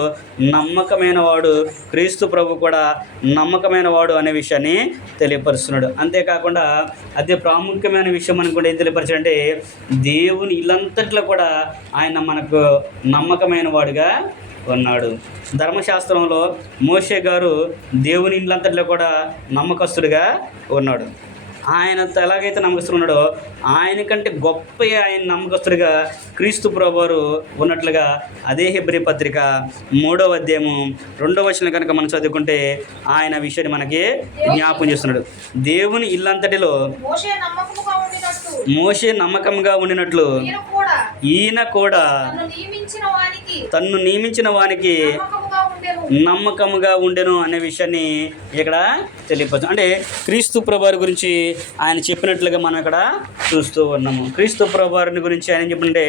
నమ్మకమైన వాడు క్రీస్తు ప్రభు కూడా నమ్మకమైన వాడు అనే విషయాన్ని తెలియపరుస్తున్నాడు. అంతేకాకుండా అదే ప్రాముఖ్యమైన విషయం మనకు కూడా ఏం తెలియపరచాడంటే, దేవుని ఇల్లంతట్లో కూడా ఆయన మనకు నమ్మకమైన వాడుగా ఉన్నాడు. ధర్మశాస్త్రంలో మోషే గారు దేవుని ఇండ్లంతట్లో కూడా నమ్మకస్తుడిగా ఉన్నాడు. ఆయన ఎలాగైతే నమ్మకస్తుడు ఉన్నాడో ఆయన కంటే గొప్ప ఆయన నమ్మకస్తుడిగా క్రీస్తు ప్రభువారు ఉన్నట్లుగా అదే హెబ్రీ పత్రిక 3వ అధ్యాయము 2వ వచనం కనుక మనం చదువుకుంటే ఆయన విషయాన్ని మనకి జ్ఞాపకం చేస్తున్నాడు. దేవుని ఇల్లంతటిలో మోషే నమ్మకంగా ఉండినట్లు ఈయన కూడా తన్ను నియమించిన వానికి నమ్మకముగా ఉండెను అనే విషయాన్ని ఇక్కడ తెలియపరచు. అంటే క్రీస్తు ప్రభువారి గురించి ఆయన చెప్పినట్లుగా మనం ఇక్కడ చూస్తూ ఉన్నాము. క్రీస్తు ప్రభువారిని గురించి ఆయన చెప్పినట్టే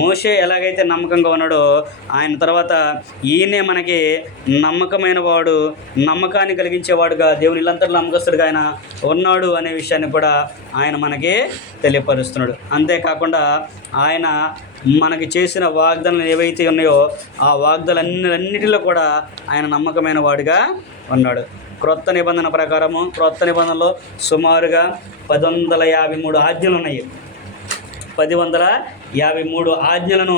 మోషే ఎలాగైతే నమ్మకంగా ఉన్నాడో ఆయన తర్వాత ఈయనే మనకి నమ్మకమైన వాడు, నమ్మకాన్ని కలిగించేవాడుగా, దేవుని ఇల్లంతట్లో నమ్మకస్తుడిగా ఆయన ఉన్నాడు అనే విషయాన్ని కూడా ఆయన మనకి తెలియపరుస్తున్నాడు. అంతేకాకుండా ఆయన మనకి చేసిన వాగ్దానాలు ఏవైతే ఉన్నాయో ఆ వాగ్దానాలన్నిటిలో కూడా ఆయన నమ్మకమైన వాడిగా ఉన్నాడు. క్రొత్త నిబంధన ప్రకారము క్రొత్త నిబంధనలో సుమారుగా 1053 ఆజ్ఞలు ఉన్నాయి. 1053 ఆజ్ఞలను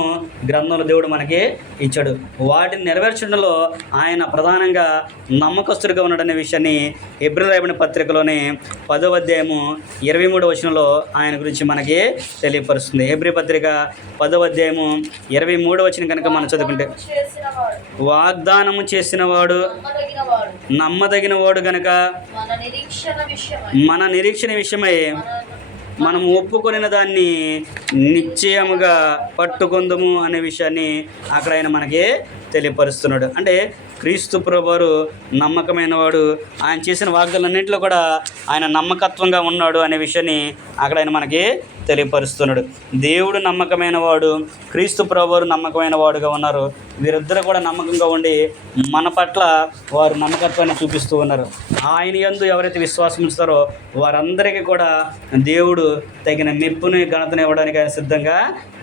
గ్రంథంలో దేవుడు మనకి ఇచ్చాడు. వాటిని నెరవేర్చడంలో ఆయన ప్రధానంగా నమ్మకస్తుడిగా ఉన్నాడనే విషయాన్ని హెబ్రీ రాయబడిన పత్రికలోని 10వ అధ్యాయము 23వ వచనంలో ఆయన గురించి మనకి తెలియపరుస్తుంది. హెబ్రీ పత్రిక 10వ అధ్యాయము 23వ వచనం కనుక మనం చదువుకుంటే, వాగ్దానము చేసిన వాడు నమ్మదగిన వాడు గనక మన నిరీక్షణ విషయమై మనం ఒప్పుకొనిన దాన్ని నిశ్చయముగా పట్టుకొందుము అనే విషయాన్ని అక్కడ ఆయన మనకి తెలియపరుస్తున్నాడు. అంటే క్రీస్తు ప్రభువారు నమ్మకమైన వాడు, ఆయన చేసిన వాగ్దానాలన్నింటిలో కూడా ఆయన నమ్మకత్వంగా ఉన్నాడు అనే విషయాన్ని అక్కడ ఆయన మనకి తెలియపరుస్తున్నాడు. దేవుడు నమ్మకమైన వాడు, క్రీస్తు ప్రభువారు నమ్మకమైన వాడుగా ఉన్నారు. వీరిద్దరూ కూడా నమ్మకంగా ఉండి మన పట్ల వారు నమ్మకత్వాన్ని చూపిస్తూ ఉన్నారు. ఆయన యందు ఎవరైతే విశ్వాసం ఉంచుతారో వారందరికీ కూడా దేవుడు తగిన మెప్పుని ఘనతను ఇవ్వడానికి ఆయన సిద్ధంగా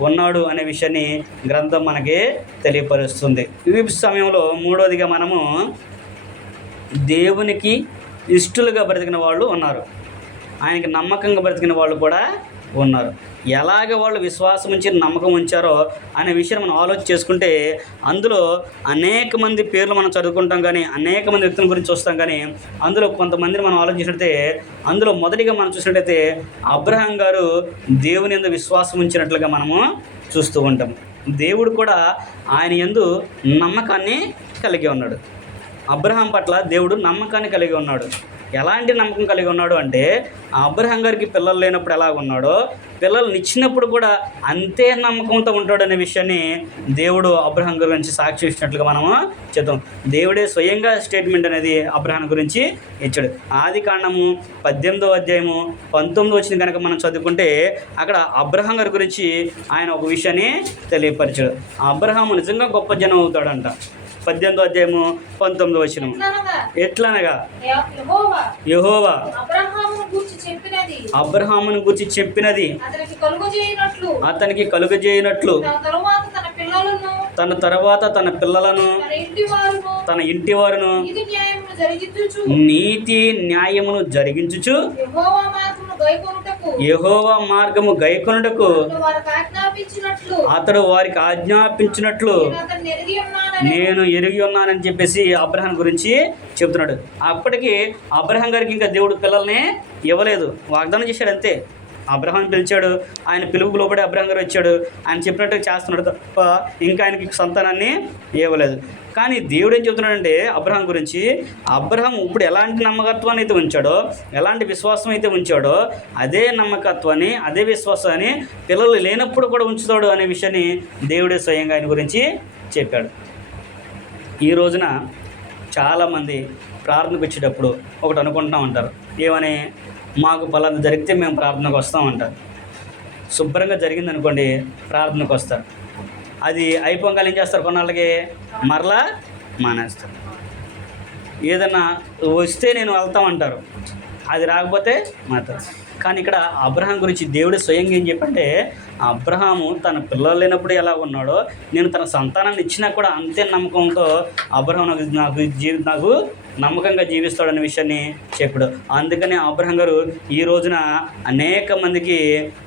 ఉన్నాడు అనే విషయాన్ని గ్రంథం మనకి తెలియపరుస్తుంది. ఈ సమయంలో మూడవదిగా మనము దేవునికి ఇష్టలుగా బ్రతికిన వాళ్ళు ఉన్నారు, ఆయనకి నమ్మకంగా బ్రతికిన వాళ్ళు కూడా ఉన్నారు. ఎలాగ వాళ్ళు విశ్వాసం ఉంచి నమ్మకం ఉంచారో అనే విషయాన్ని మనం ఆలోచన చేసుకుంటే అందులో అనేక మంది పేర్లు మనం చదువుకుంటాం, కానీ అనేక మంది వ్యక్తుల గురించి చూస్తాం. కానీ అందులో కొంతమందిని మనం ఆలోచించినట్లయితే అందులో మొదటిగా మనం చూసినట్లయితే అబ్రహాం గారు దేవుని యందు విశ్వాసం ఉంచినట్లుగా మనము చూస్తూ ఉంటాం. దేవుడు కూడా ఆయన యందు నమ్మకాన్ని కలిగి ఉన్నాడు. అబ్రహాం పట్ల దేవుడు నమ్మకాన్ని కలిగి ఉన్నాడు. ఎలాంటి నమ్మకం కలిగి ఉన్నాడు అంటే, అబ్రహాం గారికి పిల్లలు లేనప్పుడు ఎలాగ ఉన్నాడో పిల్లల్ని ఇచ్చినప్పుడు కూడా అంతే నమ్మకంతో ఉంటాడు అనే విషయాన్ని దేవుడు అబ్రహాం గురించి సాక్షి ఇచ్చినట్లుగా మనము చెప్తాం. దేవుడే స్వయంగా స్టేట్మెంట్ అనేది అబ్రహాం గురించి ఇచ్చాడు. ఆది కాండము 18వ అధ్యాయము 19వ వచనం కనుక మనం చదువుకుంటే అక్కడ అబ్రహాం గారి గురించి ఆయన ఒక విషయాన్ని తెలియపరిచాడు. అబ్రహాము నిజంగా గొప్ప జనం అవుతాడంట. 18వ అధ్యాయము 19వ వచనం. ఎట్లనగా యెహోవా అబ్రహామును గూర్చి చెప్పినది అతనికి కలుగజేయనట్లు తన తర్వాత తన పిల్లలను తన ఇంటి వారును నీతి న్యాయమును జరిగించుచు యెహోవా మార్గము గైకొనుటకు అతడు వారికి ఆజ్ఞాపించినట్లు నేను ఎరిగి ఉన్నానని చెప్పేసి అబ్రహాం గురించి చెప్తున్నాడు. అప్పటికి అబ్రహాం గారికి ఇంకా దేవుడు పిల్లల్ని ఇవ్వలేదు, వాగ్దానం చేశాడు అంతే. అబ్రహాం పిలిచాడు, ఆయన పిలుపుకు లోబడి అబ్రహాం గారు వచ్చాడు, ఆయన చెప్పినట్టు చేస్తున్నాడు తప్ప ఇంకా ఆయనకి సంతానాన్ని ఇవ్వలేదు. కానీ దేవుడు ఏం చెప్తున్నాడంటే అబ్రహాం గురించి, అబ్రహాం ఇప్పుడు ఎలాంటి నమ్మకత్వాన్ని అయితే ఉంచాడో, ఎలాంటి విశ్వాసం అయితే ఉంచాడో, అదే నమ్మకత్వాన్ని అదే విశ్వాసాన్ని పిల్లలు లేనప్పుడు కూడా ఉంచుతాడు అనే విషయాన్ని దేవుడే స్వయంగా ఆయన గురించి చెప్పాడు. ఈ రోజున చాలామంది ప్రార్థనకు వచ్చేటప్పుడు ఒకటి అనుకుంటూ ఉంటారు, ఏమని, మాకు పలానా జరిగితే మేము ప్రార్థనకు వస్తామంటారు. శుభ్రంగా జరిగింది అనుకోండి, ప్రార్థనకు వస్తారు. అది అయిపోగానే ఏం చేస్తారు, కొన్నాళ్ళకి మరలా మానేస్తారు. ఏదన్నా వస్తే నేను వెళ్తామంటారు, అది రాకపోతే మాత్రం. కానీ ఇక్కడ అబ్రహాం గురించి దేవుడు స్వయంగా ఏం చెప్పంటే, అబ్రహాము తన పిల్లలు లేనప్పుడు ఎలా ఉన్నాడో, నేను తన సంతానాన్ని ఇచ్చినా కూడా అంతే నమ్మకంతో అబ్రహాం నాకు నమ్మకంగా జీవిస్తాడనే విషయాన్ని చెప్పాడు. అందుకని అబ్రహాం గారు ఈ రోజున అనేక మందికి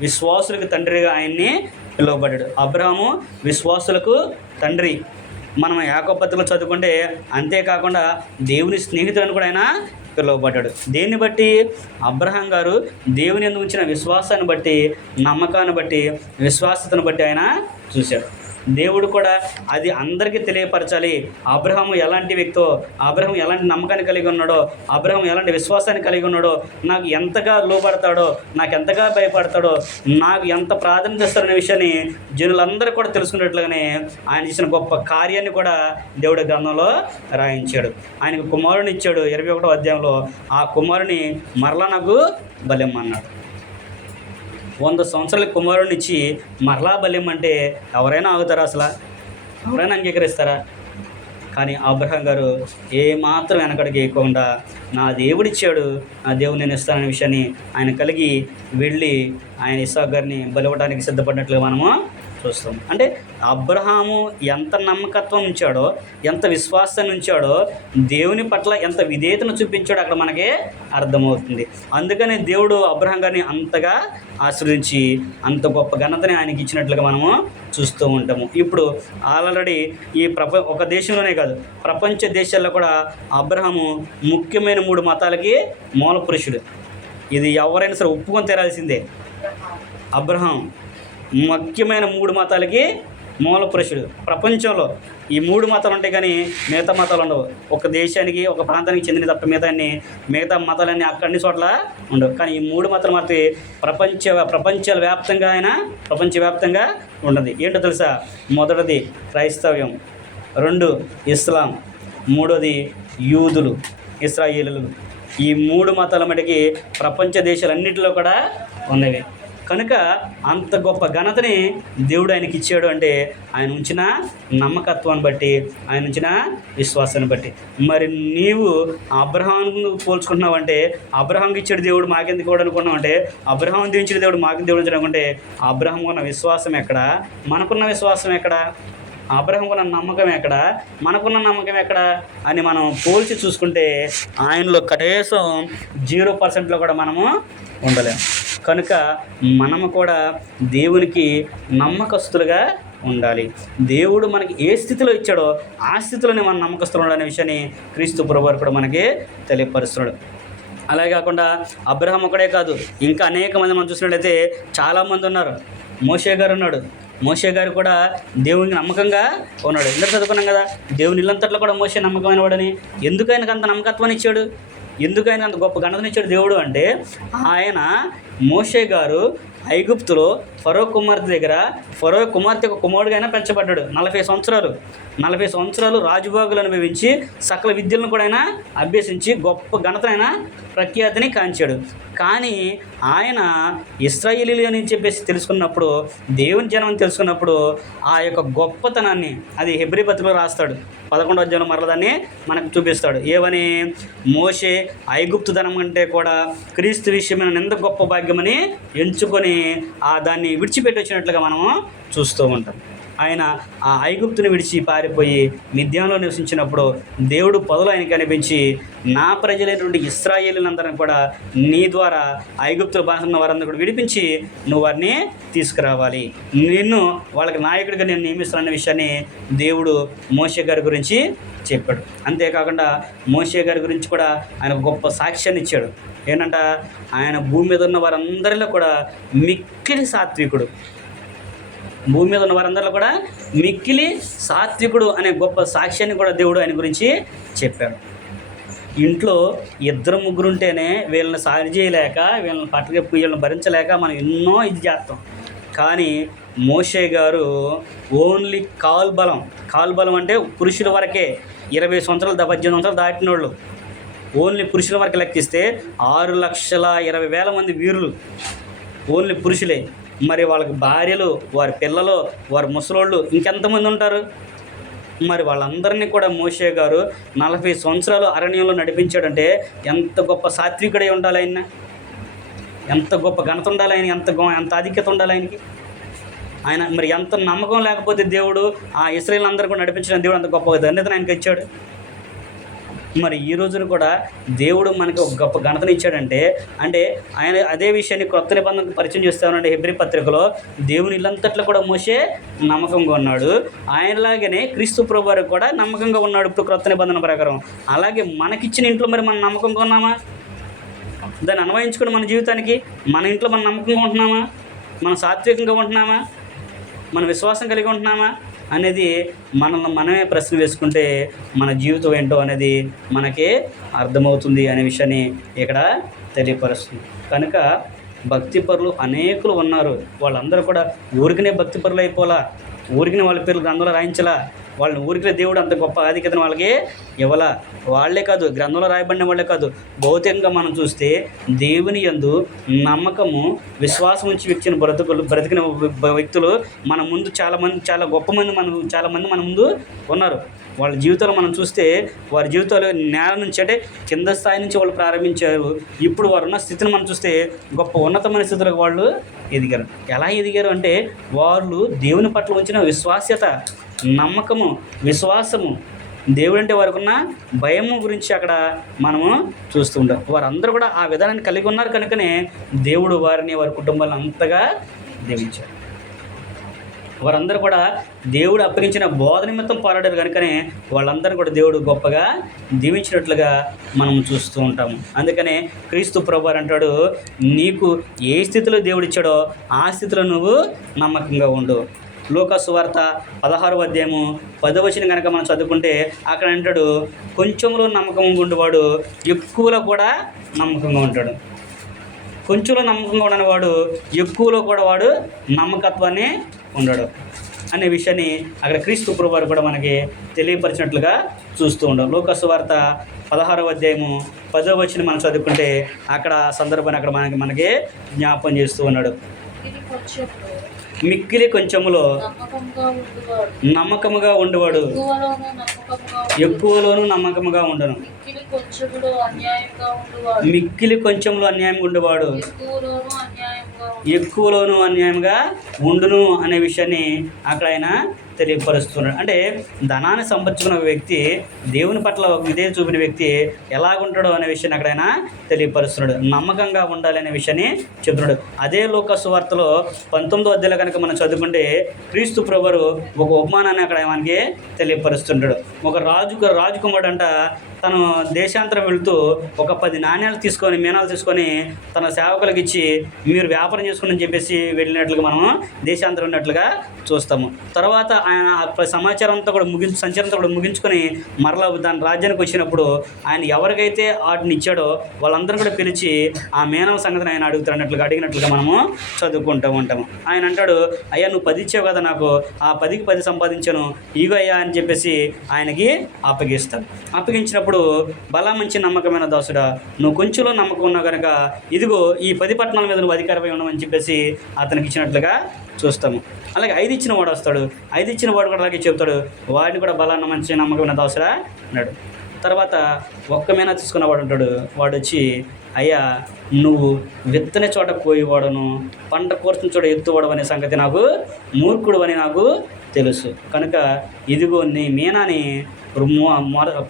విశ్వాసులకు తండ్రిగా ఆయన్ని పిలువబడ్డాడు. అబ్రహాము విశ్వాసులకు తండ్రి. మనం యాకోబు పత్రికలో చదువుకుంటే అంతేకాకుండా దేవుని స్నేహితులను కూడా ఆయన పిలువబడ్డాడు. దేన్ని బట్టి? అబ్రహాం గారు దేవుని యందు ఉంచిన విశ్వాసాన్ని బట్టి, నమ్మకాన్ని బట్టి, విశ్వాసతను బట్టి ఆయన చూశాడు. దేవుడు కూడా అది అందరికీ తెలియపరచాలి. అబ్రహాము ఎలాంటి వ్యక్తో, అబ్రహాం ఎలాంటి నమ్మకాన్ని కలిగి ఉన్నాడో, అబ్రహాం ఎలాంటి విశ్వాసాన్ని కలిగి ఉన్నాడో, నాకు ఎంతగా లోబడతాడో, నాకు ఎంతగా భయపడతాడో, నాకు ఎంత ప్రాధాన్యత ఇస్తారనే విషయాన్ని జనులందరూ కూడా తెలుసుకున్నట్లుగానే ఆయన చేసిన గొప్ప కార్యాన్ని కూడా దేవుడి గ్రంథంలో రాయించాడు. ఆయనకు కుమారుని ఇచ్చాడు 21వ అధ్యాయంలో. ఆ కుమారుని మరలా నాకు బలెమ్మన్నాడు. 100 సంవత్సరాల కుమారుని ఇచ్చి మరలా బల్యమంటే ఎవరైనా ఆగుతారా? అసలు ఎవరైనా అంగీకరిస్తారా? కానీ అబ్రహాం గారు ఏమాత్రం వెనకడికి వేయకుండా, నా దేవుడిచ్చాడు, నా దేవుడు నేను ఇస్తాననే విషయాన్ని ఆయన కలిగి వెళ్ళి ఆయన ఇస్సాకు గారిని బలివ్వడానికి సిద్ధపడినట్లుగా మనము చూస్తాం. అంటే అబ్రహాము ఎంత నమ్మకత్వం ఉంచాడో, ఎంత విశ్వాసాన్ని ఉంచాడో, దేవుని పట్ల ఎంత విధేయతను చూపించాడో అక్కడ మనకే అర్థమవుతుంది. అందుకని దేవుడు అబ్రహాం గారిని అంతగా ఆశీర్వదించి అంత గొప్ప ఘనతని ఆయనకి ఇచ్చినట్లుగా మనము చూస్తూ ఉంటాము. ఇప్పుడు ఆల్రెడీ ఈ ఒక దేశంలోనే కాదు, ప్రపంచ దేశాల్లో కూడా అబ్రహాము ముఖ్యమైన 3 మతాలకి మూల పురుషుడు. ఇది ఎవరైనా సరే ఒప్పుకొని తీరాల్సిందే. అబ్రహాం ముఖ్యమైన 3 మతాలకి మూల పురుషుడు. ప్రపంచంలో ఈ 3 మతాలు ఉంటాయి కానీ మిగతా మతాలు ఉండవు. ఒక దేశానికి, ఒక ప్రాంతానికి చెందిన తప్ప మిగతా మతాలన్నీ అన్ని చోట్ల ఉండవు. కానీ ఈ 3 మతాలు మాత్రం ప్రపంచవ్యాప్తంగా ఉన్నది. ఏంటో తెలుసా? మొదటిది క్రైస్తవ్యం, 2 ఇస్లాం, 3వది యూదులు, ఇశ్రాయేలులు. ఈ 3 మతాల మటుకి ప్రపంచ దేశాలన్నింటిలో కూడా ఉన్నవి. కనుక అంత గొప్ప ఘనతని దేవుడు ఆయనకి ఇచ్చాడు అంటే ఆయన ఉంచిన నమ్మకత్వాన్ని బట్టి, ఆయన ఉంచిన విశ్వాసాన్ని బట్టి. మరి నీవు అబ్రహాంను పోల్చుకుంటున్నావంటే, అబ్రహాంకి ఇచ్చాడు దేవుడు మాకెందుకు కూడా అనుకున్నావు అంటే, అబ్రహాం దీవించిన దేవుడు మాకు దేవుడు అనుకుంటే, అబ్రహాం ఉన్న విశ్వాసం ఎక్కడ, మనకున్న విశ్వాసం ఎక్కడ? అబ్రహాం ఉన్న నమ్మకం ఎక్కడ, మనకున్న నమ్మకం ఎక్కడ అని మనం పోల్చి చూసుకుంటే ఆయనలో కనీసం 0% కూడా మనము ఉండలేము. కనుక మనము కూడా దేవునికి నమ్మకస్తులుగా ఉండాలి. దేవుడు మనకి ఏ స్థితిలో ఇచ్చాడో ఆ స్థితిలోనే మనం నమ్మకస్తులు ఉండాలనే విషయాన్ని క్రీస్తు ప్రభువారు కూడా మనకి తెలియపరుస్తున్నాడు. అలాగే కాకుండా అబ్రహాం ఒకడే కాదు, ఇంకా అనేక మంది మనం చూసినట్లయితే చాలామంది ఉన్నారు. మోషే గారు ఉన్నాడు. మోషే గారు కూడా దేవునికి నమ్మకంగా ఉన్నాడు. అందరూ చదువుకున్నాం కదా, దేవుని ఇల్లంతట్లో కూడా మోషే నమ్మకమైన వాడని. ఎందుకు ఆయనకు అంత నమ్మకత్వాన్ని ఇచ్చాడు? ఎందుకు ఆయన అంత గొప్ప ఘనతనిచ్చాడు దేవుడు అంటే, ఆయన మోషే గారు ఐగుప్తులో ఫరో కుమార్తె దగ్గర, ఫరో కుమార్తె ఒక కుమారుడుగా అయినా పెంచబడ్డాడు. 40 సంవత్సరాలు రాజుభోగులు అనుభవించి సకల విద్యలను కూడా ఆయన అభ్యసించి గొప్ప ఘనతనైన ప్రఖ్యాతిని కాంచాడు. కానీ ఆయన ఇశ్రాయేలీయులు అని చెప్పేసి తెలుసుకున్నప్పుడు, దేవుని జనం అని తెలుసుకున్నప్పుడు ఆ యొక్క గొప్పతనాన్ని అది హెబ్రీ పత్రికలో రాస్తాడు. 11వ అధ్యాయంలో మరల దాన్ని మనకు చూపిస్తాడు. ఏమని? మోషే ఐగుప్తు ధనం కంటే కూడా క్రీస్తు విషయమైన ఎంత గొప్ప భాగ్యమని ఎంచుకొని దాన్ని విడిచిపెట్టి వచ్చినట్లుగా మనము చూస్తూ ఉంటాం. ఆయన ఆ ఐగుప్తుని విడిచి పారిపోయి మిద్యాన్లో నివసించినప్పుడు దేవుడు పొదలో ఆయనకి కనిపించి, నా ప్రజలైనటువంటి ఇశ్రాయేలులందరినీ కూడా నీ ద్వారా ఐగుప్తుల భాష ఉన్న వారందరూ కూడా విడిపించి నువ్వు వారిని తీసుకురావాలి, నిన్ను వాళ్ళకి నాయకుడిగా నేను నియమిస్తానన్న విషయాన్ని దేవుడు మోషే గారి గురించి చెప్పాడు. అంతేకాకుండా మోషే గారి గురించి కూడా ఆయన గొప్ప సాక్ష్యాన్ని ఇచ్చాడు. ఏంటంట? ఆయన భూమి మీద ఉన్న వారందరిలో కూడా మిక్కిలి సాత్వికుడు, భూమి మీద ఉన్న వారందరిలో కూడా మిక్కిలి సాత్వికుడు అనే గొప్ప సాక్ష్యాన్ని కూడా దేవుడు ఆయన గురించి చెప్పాడు. ఇంట్లో 2-3 ఉంటేనే వీళ్ళని సారి చేయలేక, వీళ్ళని పట్టకెప్పి వీళ్ళని భరించలేక మనం ఎన్నో ఇది చేస్తాం. కానీ మోషే గారు ఓన్లీ కాల్బలం అంటే పురుషుల వరకే, 20 సంవత్సరాలు 18 సంవత్సరాలు దాటిన వాళ్ళు ఓన్లీ పురుషుల వరకు లెక్కిస్తే 6,20,000 మంది వీరులు ఓన్లీ పురుషులే. మరి వాళ్ళకి భార్యలు, వారి పిల్లలు, వారి ముసలోళ్ళు ఇంకెంతమంది ఉంటారు? మరి వాళ్ళందరినీ కూడా మోషే గారు 40 సంవత్సరాలు అరణ్యంలో నడిపించాడంటే ఎంత గొప్ప సాత్వికుడై ఉండాలి ఆయన, ఎంత గొప్ప ఘనత ఉండాలి ఆయన, ఎంత ఆధిక్యత ఉండాలి ఆయనకి. ఆయన మరి ఎంత నమ్మకం లేకపోతే దేవుడు ఆ ఇశ్రాయేలు అందరూ కూడా నడిపించిన దేవుడు అంత గొప్ప ధన్యతను ఆయనకి ఇచ్చాడు. మరి ఈ రోజున కూడా దేవుడు మనకి ఒక గొప్ప ఘనతను ఇచ్చాడంటే ఆయన అదే విషయాన్ని కొత్త నిబంధనకు పరిచయం చేస్తానంటే హెబ్రీ పత్రికలో దేవుని ఇల్లంతట్లో కూడా మోషే నమ్మకంగా ఉన్నాడు. ఆయనలాగానే క్రీస్తు ప్రభువారు కూడా నమ్మకంగా ఉన్నాడు ఇప్పుడు కొత్త నిబంధన ప్రకారం. అలాగే మనకిచ్చిన ఇంట్లో మరి మనం నమ్మకంగా ఉన్నామా? దాన్ని అన్వయించుకుని మన జీవితానికి మన ఇంట్లో మనం నమ్మకంగా ఉంటున్నామా? మనం సాత్వికంగా ఉంటున్నామా? మన విశ్వాసం కలిగి ఉంటున్నామా అనేది మనమే ప్రశ్న వేసుకుంటే మన జీవితం ఏంటో అనేది మనకి అర్థమవుతుంది అనే విషయాన్ని ఇక్కడ తెలియపరుస్తుంది. కనుక భక్తిపరులు అనేకులు ఉన్నారు. వాళ్ళందరూ కూడా ఊరికనే భక్తిపరులు అయిపోలా, ఊరికనే వాళ్ళ పేర్లు గ్రంథంలో రాయించలా, వాళ్ళని ఊరికనే దేవుడు అంత గొప్ప ఆధిక్యతను వాళ్ళకి ఇవ్వాల. వాళ్ళే కాదు, గ్రంథంలో రాయబడిన వాళ్ళే కాదు, భౌతికంగా మనం చూస్తే దేవుని యందు నమ్మకము విశ్వాసం నుంచి బ్రతికిన వ్యక్తులు మన ముందు చాలా గొప్ప మంది మన ముందు ఉన్నారు. వాళ్ళ జీవితాలు మనం చూస్తే వారి జీవితాలు నేల నుంచి అంటే కింద స్థాయి నుంచి వాళ్ళు ప్రారంభించారు. ఇప్పుడు వారు ఉన్న స్థితిని మనం చూస్తే గొప్ప ఉన్నతమైన స్థితిలోకి వాళ్ళు ఎదిగారు. ఎలా ఎదిగారు అంటే వాళ్ళు దేవుని పట్ల ఉంచిన విశ్వాస్యత, నమ్మకము, విశ్వాసము, దేవుడు అంటే వారికి ఉన్న భయము గురించి అక్కడ మనము చూస్తూ ఉంటాం. వారందరూ కూడా ఆ విధానాన్ని కలిగి ఉన్నారు కనుకనే దేవుడు వారిని, వారి కుటుంబాలను అంతగా దీవించారు. వారందరూ కూడా దేవుడు అప్పగించిన బోధ నిమిత్తం పోరాడారు కనుకనే వాళ్ళందరూ కూడా దేవుడు గొప్పగా దీవించినట్లుగా మనం చూస్తూ ఉంటాము. అందుకనే క్రీస్తు ప్రభువారు అంటాడు, నీకు ఏ స్థితిలో దేవుడు ఇచ్చాడో ఆ స్థితిలో నువ్వు నమ్మకంగా ఉండు. లూకా సువార్త 16వ అధ్యాయము 10వ వచనం కనుక మనం చదువుకుంటే అక్కడ అంటాడు, కొంచెంలో నమ్మకంగా ఉండేవాడు ఎక్కువలో కూడా నమ్మకంగా ఉంటాడు. కొంచెంలో నమ్మకంగా ఉండనివాడు ఎక్కువలో కూడా వాడు నమ్మకత్వాన్ని ఉండడు అనే విషయాన్ని అక్కడ క్రీస్తు ప్రభువారు కూడా మనకి తెలియపరిచినట్లుగా చూస్తూ ఉంటాం. లూకా సువార్త 16వ అధ్యాయము 10వ వచనం మనం చదువుకుంటే అక్కడ సందర్భాన్ని అక్కడ మనకి జ్ఞాపకం చేస్తూ ఉన్నాడు. మిక్కిలి కొంచెములో నమ్మకముగా ఉండేవాడు ఎక్కువలోనూ నమ్మకముగా ఉండను. మిక్కిలి కొంచెంలో అన్యాయంగా ఉండేవాడు ఎక్కువలోనూ అన్యాయంగా ఉండును అనే విషయాన్ని అక్కడ ఆయన తెలియపరుస్తున్నాడు. అంటే ధనాన్ని సంపాదించుకున్న వ్యక్తి, దేవుని పట్ల విధేయత చూపిన వ్యక్తి ఎలాగుంటాడో అనే విషయాన్ని అక్కడ ఆయన తెలియపరుస్తున్నాడు. నమ్మకంగా ఉండాలి అనే విషయాన్ని చెబుతున్నాడు. అదే లూకా సువార్తలో 19వ అధ్యాయంలో కనుక మనం చదువుకుంటే క్రీస్తు ప్రభువారు ఒక ఉపమానాన్ని అక్కడ మనకి తెలియపరుస్తుంటాడు. ఒక రాజకుమారుడు అంట తను దేశాంతరం వెళుతూ ఒక 10 నాణ్యాలు తీసుకొని, మీనాలు తీసుకొని తన సేవకులకు ఇచ్చి మీరు వ్యాపారం చేసుకుని చెప్పేసి వెళ్ళినట్లుగా మనము దేశాంతరం ఉన్నట్లుగా చూస్తాము. తర్వాత ఆయన సమాచారం అంతా కూడా సంచారంతో కూడా ముగించుకొని మరలా దాని రాజ్యానికి వచ్చినప్పుడు ఆయన ఎవరికైతే వాటిని ఇచ్చాడో వాళ్ళందరూ కూడా పిలిచి ఆ మీనవ సంగతిని ఆయన అడిగినట్లుగా మనము చదువుకుంటూ ఉంటాము. ఆయన అంటాడు, అయ్యా నువ్వు 10 ఇచ్చావు కదా, నాకు ఆ 10కి 10 సంపాదించాను, ఇగో అయ్యా అని చెప్పేసి ఆయనకి అప్పగిస్తాడు. అప్పగించినప్పుడు అప్పుడు బలా మంచి నమ్మకమైన దాసుడా, నువ్వు కొంచెంలో నమ్మకం ఉన్నావు కనుక ఇదిగో ఈ 10 పట్టణాల మీద నువ్వు అధికారమై ఉన్నావని చెప్పేసి అతనికి ఇచ్చినట్లుగా చూస్తాము. అలాగే 5 ఇచ్చిన వాడు వస్తాడు, 5 ఇచ్చిన వాడు కూడా అలాగే చెప్తాడు, వాడిని కూడా బలాన్న మంచి నమ్మకమైన దాసుడా అన్నాడు. తర్వాత ఒక్క మీనా తీసుకున్నవాడు ఉంటాడు, వాడు వచ్చి అయ్యా నువ్వు విత్తనే చోట కోయివాడను, పంట కోర్చిన చోట ఎత్తువాడు అనే సంగతి నాకు మూర్ఖుడు అని నాకు తెలుసు కనుక ఇదిగో నీ మీనాని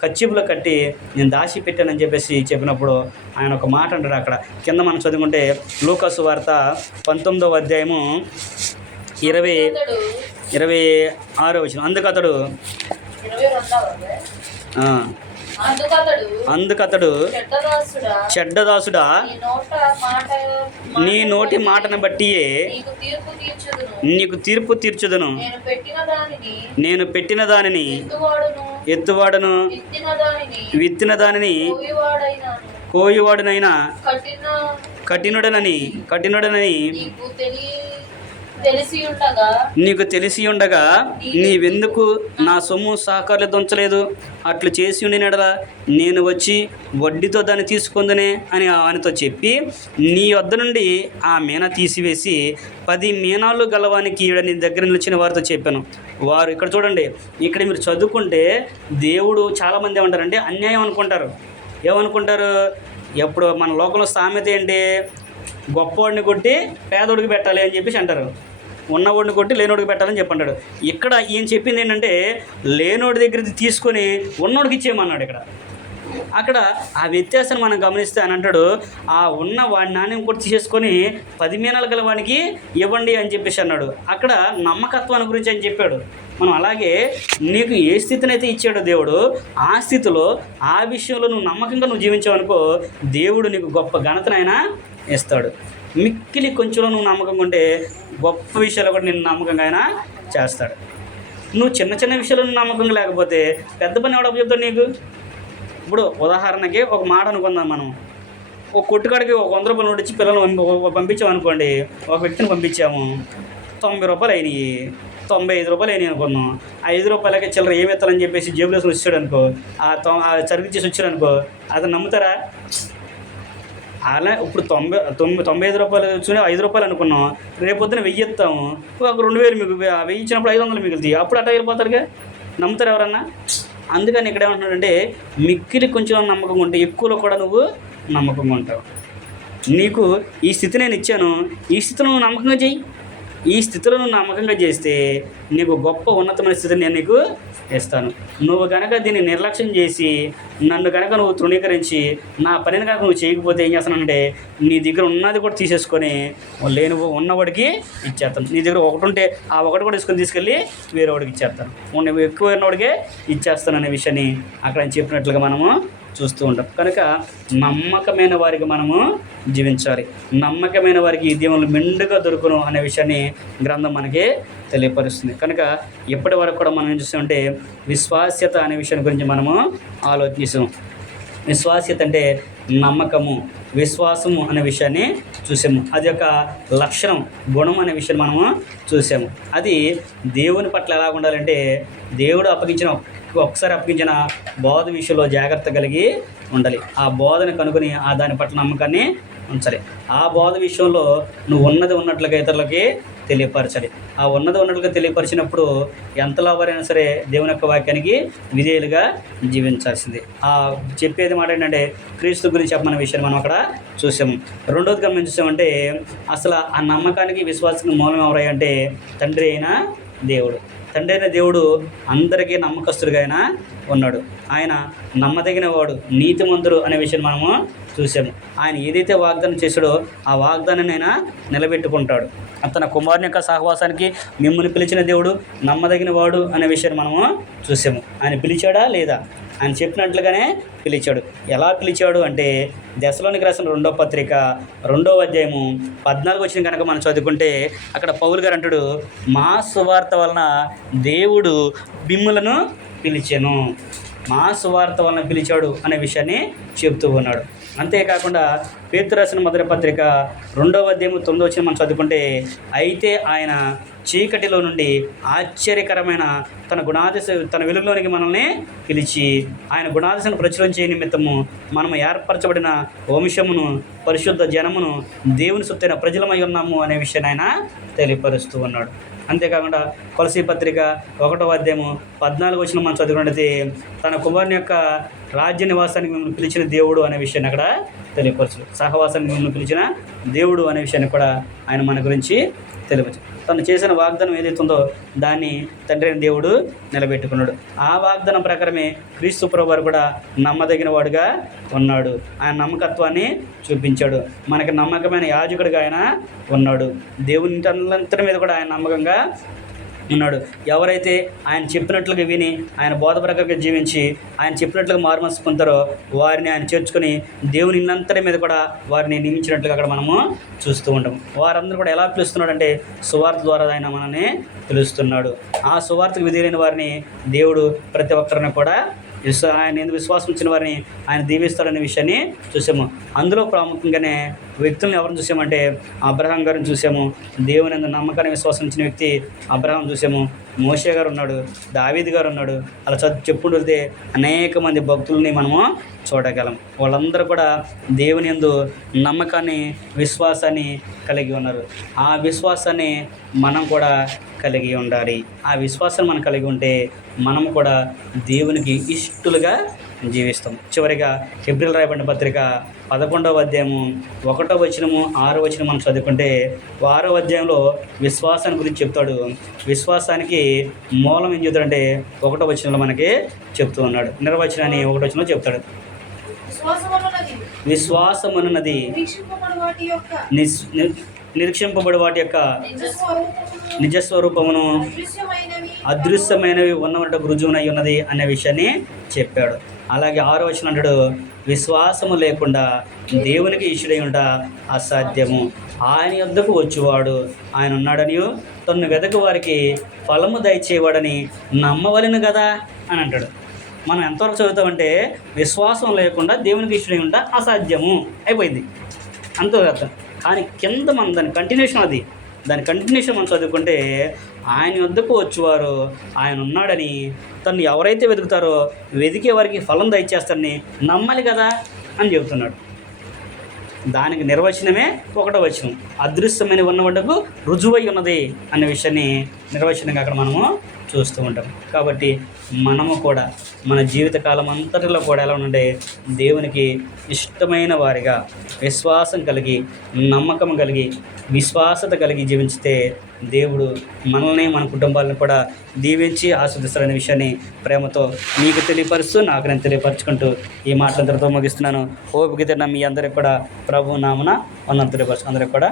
కచ్చిపులో కట్టి నేను దాచి పెట్టానని చెప్పేసి చెప్పినప్పుడు ఆయన ఒక మాట అంటాడు. అక్కడ కింద మనం చదువుకుంటే లూకాసు వార్త 19వ అధ్యాయము 26వ వచనం. అందుకతడు చెడ్డదాసుడా, నీ నోటి మాటను బట్టియే నీకు తీర్పు తీర్చుదును, నేను పెట్టిన దానిని ఎత్తువాడను, విత్తిన దానిని కోయువాడునైనా కఠినుడనని నీకు తెలిసి ఉండగా నీవెందుకు నా సొమ్ము సహకారులు దొంచలేదు? అట్లు చేసి ఉండినడలా నేను వచ్చి వడ్డీతో దాన్ని తీసుకుందనే అని ఆయనతో చెప్పి నీ వద్ద నుండి ఆ మీన తీసివేసి 10 మీనాలు గలవానికి ఈడ నీ దగ్గర నిలిచిన వారితో చెప్పాను. వారు ఇక్కడ చూడండి, ఇక్కడ మీరు చదువుకుంటే దేవుడు చాలామంది ఏమంటారంటే అన్యాయం అనుకుంటారు. ఏమనుకుంటారు? ఎప్పుడు మన లోకంలో సామెత ఏంటి? గొప్పవాడిని కొట్టి పేదోడికి పెట్టాలి అని చెప్పేసి అంటారు, ఉన్నవాడిని కొట్టి లేనోడికి పెట్టాలని చెప్పంటాడు. ఇక్కడ ఈయన చెప్పింది ఏంటంటే లేనోడి దగ్గర తీసుకొని ఉన్నోడికి ఇచ్చేయమన్నాడు. అక్కడ ఆ వ్యత్యాసాన్ని మనం గమనిస్తే అని అంటాడు, ఆ ఉన్న వాడి నాణ్యం కూడా తీసేసుకొని 10 మీనాలు గల వాడికి ఇవ్వండి అని చెప్పేసి అన్నాడు. అక్కడ నమ్మకత్వాన్ని గురించి అని చెప్పాడు. మనం అలాగే నీకు ఏ స్థితిని అయితే ఇచ్చాడో దేవుడు, ఆ స్థితిలో ఆ విషయంలో నువ్వు నమ్మకంగా నువ్వు జీవించావనుకో దేవుడు నీకు గొప్ప ఘనతనైనా ఇస్తాడు. మిక్కిలి కొంచెంలో నువ్వు నమ్మకంగా ఉంటే గొప్ప విషయాలు కూడా నేను నమ్మకంగా అయినా చేస్తాడు. నువ్వు చిన్న చిన్న విషయాలు నమ్మకంగా లేకపోతే పెద్ద పని ఎవడో చెప్తాడు నీకు. ఇప్పుడు ఉదాహరణకి ఒక మాట అనుకుందాం, మనం ఒక కొట్టుకాడికి ఒక 100 రూపాయలు నోటు ఇచ్చి పిల్లలు పంపించామనుకోండి, ఒక వ్యక్తిని పంపించాము, 90 రూపాయలు అయినాయి, 95 రూపాయలు అయినాయి అనుకున్నాం. 5 రూపాయలకి చిల్లర ఏమి ఎత్తాలని చెప్పేసి జేబులో వచ్చాడు అనుకో, ఆ సర్వీస్ చేసి వచ్చాడు అనుకో, అతను నమ్ముతారా? అలా ఇప్పుడు 95 రూపాయలు వచ్చి 5 రూపాయలు అనుకున్నాం, రేపొద్దున 1000 ఇస్తాము, ఒక 2000 మీకు 1000 ఇచ్చినప్పుడు 500 మిగులుతాయి, అప్పుడు అట్లా వెళ్ళిపోతారుగా. నమ్ముతారు ఎవరన్నా? అందుకని ఇక్కడ ఏమంటున్నాడంటే మిక్కిలి కొంచెం నమ్మకంగా ఉంటే ఎక్కువలో కూడా నువ్వు నమ్మకంగా ఉంటావు. నీకు ఈ స్థితి నేను ఇచ్చాను, ఈ స్థితిలో నువ్వు నమ్మకంగా చెయ్యి. ఈ స్థితిలో నువ్వు నమ్మకంగా చేస్తే నీకు గొప్ప ఉన్నతమైన స్థితిని నేను నీకు ఇస్తాను. నువ్వు కనుక దీన్ని నిర్లక్ష్యం చేసి నన్ను కనుక నువ్వు తృణీకరించి నా పనిని కనుక నువ్వు చేయకపోతే ఏం చేస్తానంటే నీ దగ్గర ఉన్నది కూడా తీసేసుకొని లేని ఉన్నవాడికి ఇచ్చేస్తాను. నీ దగ్గర ఒకటి ఉంటే ఆ ఒకటి కూడా తీసుకెళ్ళి వేరే వాడికి ఇచ్చేస్తాను, నువ్వు ఎక్కువ ఉన్నవాడికే ఇచ్చేస్తాను అనే విషయాన్ని అక్కడ చెప్పినట్లుగా మనము చూస్తూ ఉంటాం. కనుక నమ్మకమైన వారికి మనము జీవించాలి. నమ్మకమైన వారికి ఈ దీవెనలు మెండుగా దొరుకును అనే విషయాన్ని గ్రంథం మనకి తెలియపరుస్తుంది. కనుక ఎప్పటి వరకు కూడా మనం ఏం చూస్తామంటే విశ్వాస్యత అనే విషయాన్ని గురించి మనము ఆలోచిస్తాం. విశ్వాస్యత అంటే నమ్మకము, విశ్వాసము అనే విషయాన్ని చూసాము. అది ఒక లక్షణం, గుణం అనే విషయాన్ని మనము చూసాము. అది దేవుని పట్ల ఎలా ఉండాలంటే దేవుడు ఒకసారి అప్పగించిన బోధ విషయంలో జాగ్రత్త కలిగి ఉండాలి. ఆ బోధను కనుగొని దాని పట్ల నమ్మకాన్ని ఉంచాలి. ఆ బోధ విషయంలో నువ్వు ఉన్నది ఉన్నట్లుగా ఇతరులకి తెలియపరచాలి. ఆ ఉన్నది ఉన్నట్లుగా తెలియపరిచినప్పుడు ఎంతలో ఎవరైనా సరే దేవుని యొక్క వాక్యానికి విధేయులుగా జీవించాల్సింది. ఆ చెప్పేది మాట ఏంటంటే క్రీస్తు గురించి చెప్పమన్న విషయాన్ని మనం అక్కడ చూసాము. రెండోదిగా మనం చూసామంటే అసలు ఆ నమ్మకానికి విశ్వాసానికి మూలం ఎవరై అంటే తండ్రి అయిన దేవుడు. తండ్రి అయిన దేవుడు అందరికీ నమ్మకస్తుడిగా ఆయన ఉన్నాడు. ఆయన నమ్మదగిన వాడు, నీతిమంతుడు అనే విషయాన్ని మనము చూసాము. ఆయన ఏదైతే వాగ్దానం చేశాడో ఆ వాగ్దానాన్ని ఆయన నిలబెట్టుకుంటాడు. తన కుమారుని యొక్క సహవాసానికి మిమ్మల్ని పిలిచిన దేవుడు నమ్మదగిన వాడు అనే విషయాన్ని మనము చూసాము. ఆయన పిలిచాడా లేదా? ఆయన చెప్పినట్లుగానే పిలిచాడు. ఎలా పిలిచాడు అంటే దశలోనికి రాసిన 2వ పత్రిక 2వ అధ్యాయము 14 వచ్చిన కనుక మనం చదువుకుంటే అక్కడ పౌలు గారు అంటాడు, మా సువార్త వలన దేవుడు మిమ్ములను పిలిచెను, మా సువార్త వలన పిలిచాడు అనే విషయాన్ని చెప్తూ ఉన్నాడు. అంతేకాకుండా పేతురు రాసిన మొదటి పత్రిక 2వ అధ్యాయము 9 వచ్చిన మనం చదువుకుంటే అయితే ఆయన చీకటిలో నుండి ఆశ్చర్యకరమైన తన వెలుగులోనికి మనల్ని పిలిచి ఆయన గుణాదశను ప్రచురం చేయ నిమిత్తము మనము ఏర్పరచబడిన వంశమును పరిశుద్ధ జనమును దేవుని సొత్తైన ప్రజలమై ఉన్నాము అనే విషయాన్ని ఆయన తెలియపరుస్తూ ఉన్నాడు. అంతేకాకుండా కొలసీ పత్రిక 1వ అధ్యాయము 14 మనం చదువుకున్నట్లయితే తన కుమారుని యొక్క రాజ్య నివాసానికి మిమ్మల్ని పిలిచిన దేవుడు అనే విషయాన్ని అక్కడ తెలియపరచు. సహవాసానికి మిమ్మల్ని పిలిచిన దేవుడు అనే విషయాన్ని కూడా ఆయన మన గురించి తెలియపరచు. తను చేసిన వాగ్దానం ఏదైతే ఉందో దాన్ని తండ్రి అయిన దేవుడు నిలబెట్టుకున్నాడు. ఆ వాగ్దానం ప్రకారమే క్రీస్తు ప్రభువు వారు కూడా నమ్మదగిన వాడుగా ఉన్నాడు. ఆయన నమ్మకత్వాన్ని చూపించాడు. మనకి నమ్మకమైన యాజకుడిగా ఆయన ఉన్నాడు. దేవుని అంతటి మీద కూడా ఆయన నమ్మకంగా ఉన్నాడు. ఎవరైతే ఆయన చెప్పినట్లుగా విని ఆయన బోధ ప్రకారంగా జీవించి ఆయన చెప్పినట్లుగా మారుమనసు పొందుతారో వారిని ఆయన చేర్చుకొని దేవుని ఇల్లంతటి మీద కూడా వారిని నియమించినట్లుగా అక్కడ మనము చూస్తూ ఉంటాం. వారందరూ కూడా ఎలా పిలుస్తున్నాడు అంటే సువార్త ద్వారా ఆయన మనల్ని పిలుస్తున్నాడు. ఆ సువార్తకు విధులైన వారిని దేవుడు ప్రతి ఒక్కరిని కూడా ఆయన ఎందుకు విశ్వాసం ఇచ్చిన వారిని ఆయన దీవిస్తాడనే విషయాన్ని చూసాము. అందులో ప్రాముఖ్యంగానే వ్యక్తులను ఎవరిని చూసామంటే అబ్రహాం గారిని చూసాము. దేవుని అందు నమ్మకాన్ని విశ్వాసం ఇచ్చిన వ్యక్తి అబ్రహాం చూసాము. మోషే గారు ఉన్నాడు, దావీదు గారు ఉన్నాడు. అలా చెప్పుకుంటే అనేక మంది భక్తుల్ని మనము చూడగలం. వాళ్ళందరూ కూడా దేవుని యందు నమ్మకాన్ని విశ్వాసాన్ని కలిగి ఉన్నారు. ఆ విశ్వాసాన్ని మనం కూడా కలిగి ఉండాలి. ఆ విశ్వాసాన్ని మనం కలిగి ఉంటే మనం కూడా దేవునికి ఇష్టలుగా జీవిస్తాం. చివరిగా హెబ్రీయులకు రాయబడిన పత్రిక 11వ అధ్యాయము 1వ వచనము 6వ వచనం మనం చదువుకుంటే 6వ అధ్యాయంలో విశ్వాసాన్ని గురించి చెప్తాడు. విశ్వాసానికి మూలం ఏం చెప్తాడంటే 1వ వచనంలో మనకి చెప్తూ ఉన్నాడు. నిర్వచనాన్ని 1వ వచనంలో చెప్తాడు. విశ్వాసమన్నది నిరీక్షింపబడి వాటి యొక్క నిజస్వరూపమును అదృశ్యమైనవి ఉన్నటువంటి రుజువునై ఉన్నది అనే విషయాన్ని చెప్పాడు. అలాగే 6వ వచనం అంటాడు, విశ్వాసము లేకుండా దేవునికి ఇష్టడై ఉంట అసాధ్యము. ఆయన యొద్దకు వచ్చేవాడు ఆయన ఉన్నాడని తన్ను వెదకు వారికి ఫలము దయచేవాడని నమ్మవలెను కదా అని అంటాడు. మనం ఎంతవరకు చదువుతామంటే విశ్వాసం లేకుండా దేవునికి ఇష్టడై ఉంట అసాధ్యము అయిపోయింది అంతే అర్థం. కానీ కింద మనం దాని కంటిన్యూషన్ మనం చదువుకుంటే ఆయన వద్దకు వచ్చేవారు ఆయన ఉన్నాడని తను ఎవరైతే వెతుకుతారో వెతికే వారికి ఫలం దయచేస్తారని నమ్మాలి కదా అని చెబుతున్నాడు. దానికి నిర్వచనమే 1వ వచనం. అదృశ్యమైన ఉన్నవాడుకు రుజువై ఉన్నది అనే విషయాన్ని నిర్వచనంగా అక్కడ మనము చూస్తూ ఉంటాం. కాబట్టి మనము కూడా మన జీవితకాలం అంతటిలో కూడా ఎలా ఉండే దేవునికి ఇష్టమైన వారిగా విశ్వాసం కలిగి నమ్మకం కలిగి విశ్వాసత కలిగి జీవించితే దేవుడు మనల్ని మన కుటుంబాలను కూడా దీవించి ఆస్వాదిస్తారనే విషయాన్ని ప్రేమతో మీకు తెలియపరుస్తూ నాకు నేను తెలియపరచుకుంటూ ఈ మాటలందరితో ముగిస్తున్నాను. ఓపిక తిన్న మీ అందరికి కూడా ప్రభు నామన వందనం తెలియపరచు. అందరికి కూడా